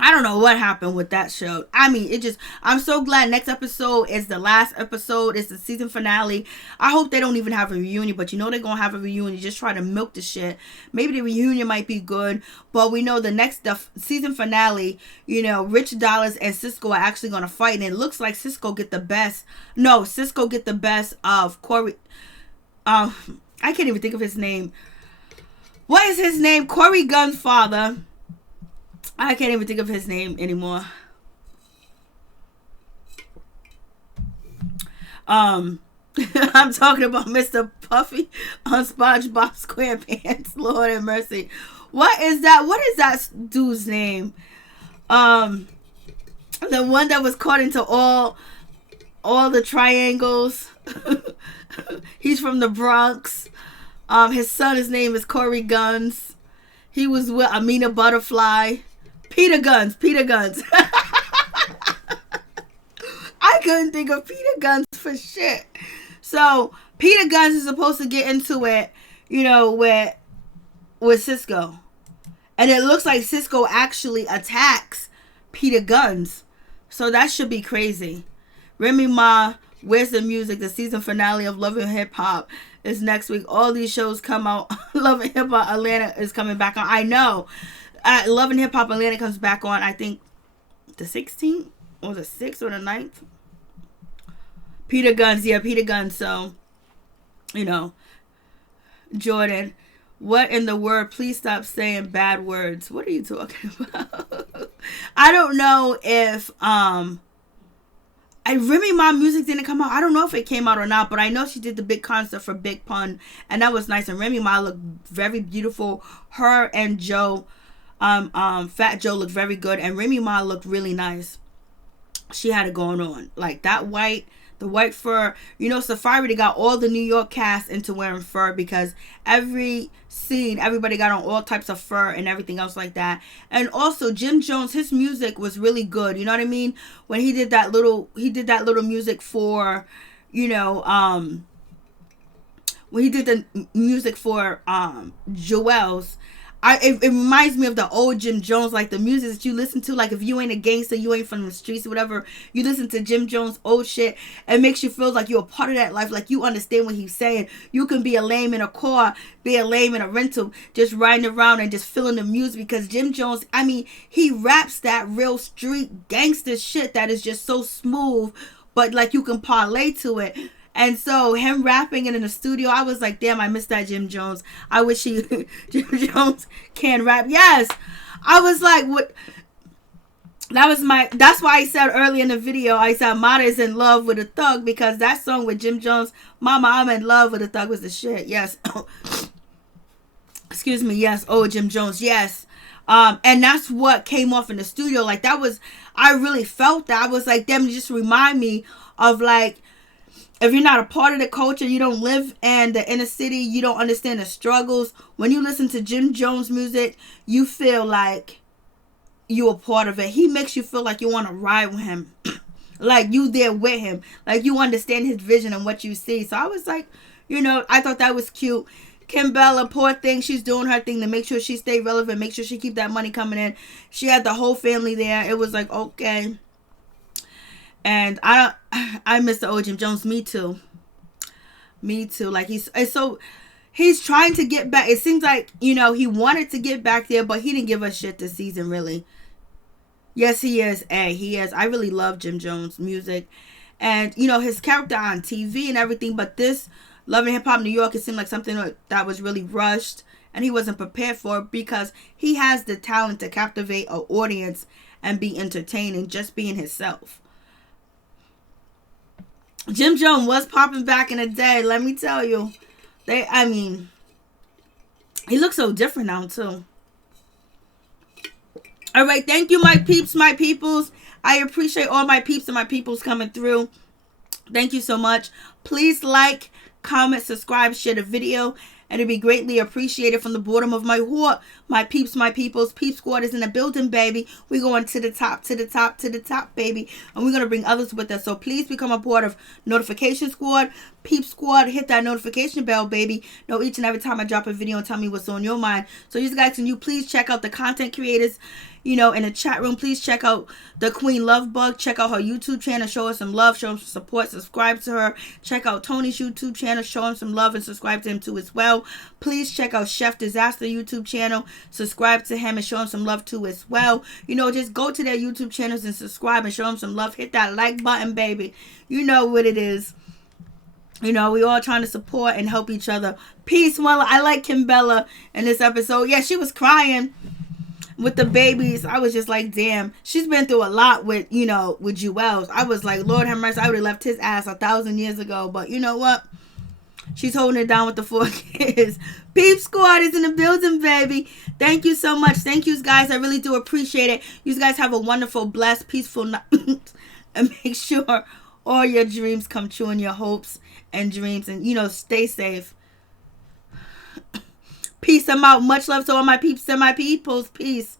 I don't know what happened with that show. I mean, I'm so glad next episode is the last episode. It's the season finale. I hope they don't even have a reunion, but you know they're going to have a reunion. Just try to milk the shit. Maybe the reunion might be good, but we know the season finale, you know, Rich Dollars and Cisco are actually going to fight, and it looks like Cisco get the best. No, Cisco get the best of Corey. I can't even think of his name. What is his name? Corey Gunn's father. I can't even think of his name anymore. I'm talking about Mr. Puffy on SpongeBob SquarePants. Lord have mercy. What is that? What is that dude's name? The one that was caught into all the triangles. He's from the Bronx. His name is Corey Guns. He was with Amina Butterfly. Peter Guns. I couldn't think of Peter Guns for shit. So Peter Guns is supposed to get into it, you know, with Cisco. And it looks like Cisco actually attacks Peter Guns. So that should be crazy. Remy Ma, Where's the Music? The season finale of Love and Hip Hop is next week. All these shows come out. Love and Hip Hop Atlanta is coming back on. I know. Love and Hip Hop Atlanta comes back on, I think, the 16th or the 6th or the 9th. Peter Guns. So, you know, Jordan, what in the word? Please stop saying bad words. What are you talking about? I don't know if Remy Ma music didn't come out. I don't know if it came out or not, but I know she did the big concert for Big Pun, and that was nice. And Remy Ma looked very beautiful. Her and Joe, Fat Joe looked very good, and Remy Ma looked really nice. She had it going on, like that the white fur. You know, Safari, they got all the New York cast into wearing fur because every scene, everybody got on all types of fur and everything else like that. And also Jim Jones, his music was really good. You know what I mean? When he did that little music for, you know, when he did the music for Joel's, it reminds me of the old Jim Jones, like the music that you listen to. Like if you ain't a gangster, you ain't from the streets or whatever, you listen to Jim Jones old shit, it makes you feel like you're a part of that life, like you understand what he's saying. You can be a lame in a car, be a lame in a rental, just riding around and just feeling the music, because Jim Jones, I mean, he raps that real street gangster shit that is just so smooth, but like you can parlay to it. And so him rapping it in the studio, I was like, damn, I miss that Jim Jones. I wish Jim Jones can rap. Yes. I was like, what? That's why I said earlier in the video, I said Mata is in love with a thug, because that song with Jim Jones, Mama, I'm in love with a thug, was the shit. Yes. Excuse me. Yes. Oh, Jim Jones. Yes. And that's what came off in the studio. Like that was, I really felt that. I was like, them just remind me of like, if you're not a part of the culture, you don't live in the inner city, you don't understand the struggles. When you listen to Jim Jones music, you feel like you're a part of it. He makes you feel like you want to ride with him. Like you there with him. Like you understand his vision and what you see. So I was like, you know, I thought that was cute. Kim Bella, poor thing, she's doing her thing to make sure she stay relevant, make sure she keep that money coming in. She had the whole family there. It was like, okay. And I miss the old Jim Jones. Me too. Like he's so he's trying to get back. It seems like, you know, he wanted to get back there, but he didn't give us shit this season, really. Yes, he is. He is. I really love Jim Jones' music. And, you know, his character on TV and everything. But this Love and Hip Hop New York, it seemed like something that was really rushed. And he wasn't prepared for it, because he has the talent to captivate an audience and be entertaining, just being himself. Jim Jones was popping back in the day, let me tell you. He looks so different now, too. All right, thank you, my peeps, my peoples. I appreciate all my peeps and my peoples coming through. Thank you so much. Please like, comment, subscribe, share the video, and it'd be greatly appreciated from the bottom of my heart. My peeps, my peoples, Peep Squad is in the building, baby. We're going to the top, to the top, to the top, baby. And we're going to bring others with us. So please become a part of Notification Squad, Peep Squad. Hit that notification bell, baby. Know each and every time I drop a video and tell me what's on your mind. So you guys, can you please check out the content creators, you know, in the chat room. Please check out the Queen Lovebug. Check out her YouTube channel. Show her some love. Show her some support. Subscribe to her. Check out Tony's YouTube channel. Show him some love and subscribe to him too as well. Please check out Chef Disaster YouTube channel. Subscribe to him and show him some love too as well. You know, just go to their YouTube channels and subscribe and show them some love. Hit that like button, baby. You know what it is. You know, we all trying to support and help each other. Peace. Well, I like Kimbella in this episode. Yeah, she was crying with the babies. I was just like, damn, she's been through a lot with, you know, with Jewels. I was like, Lord have mercy, I would have left his ass 1,000 years ago. But you know what? She's holding it down with the 4 kids. Peep Squad is in the building, baby. Thank you so much. Thank you, guys. I really do appreciate it. You guys have a wonderful, blessed, peaceful night. And make sure all your dreams come true, and your hopes and dreams. And, you know, stay safe. Peace. I'm out. Much love to all my peeps and my peoples. Peace.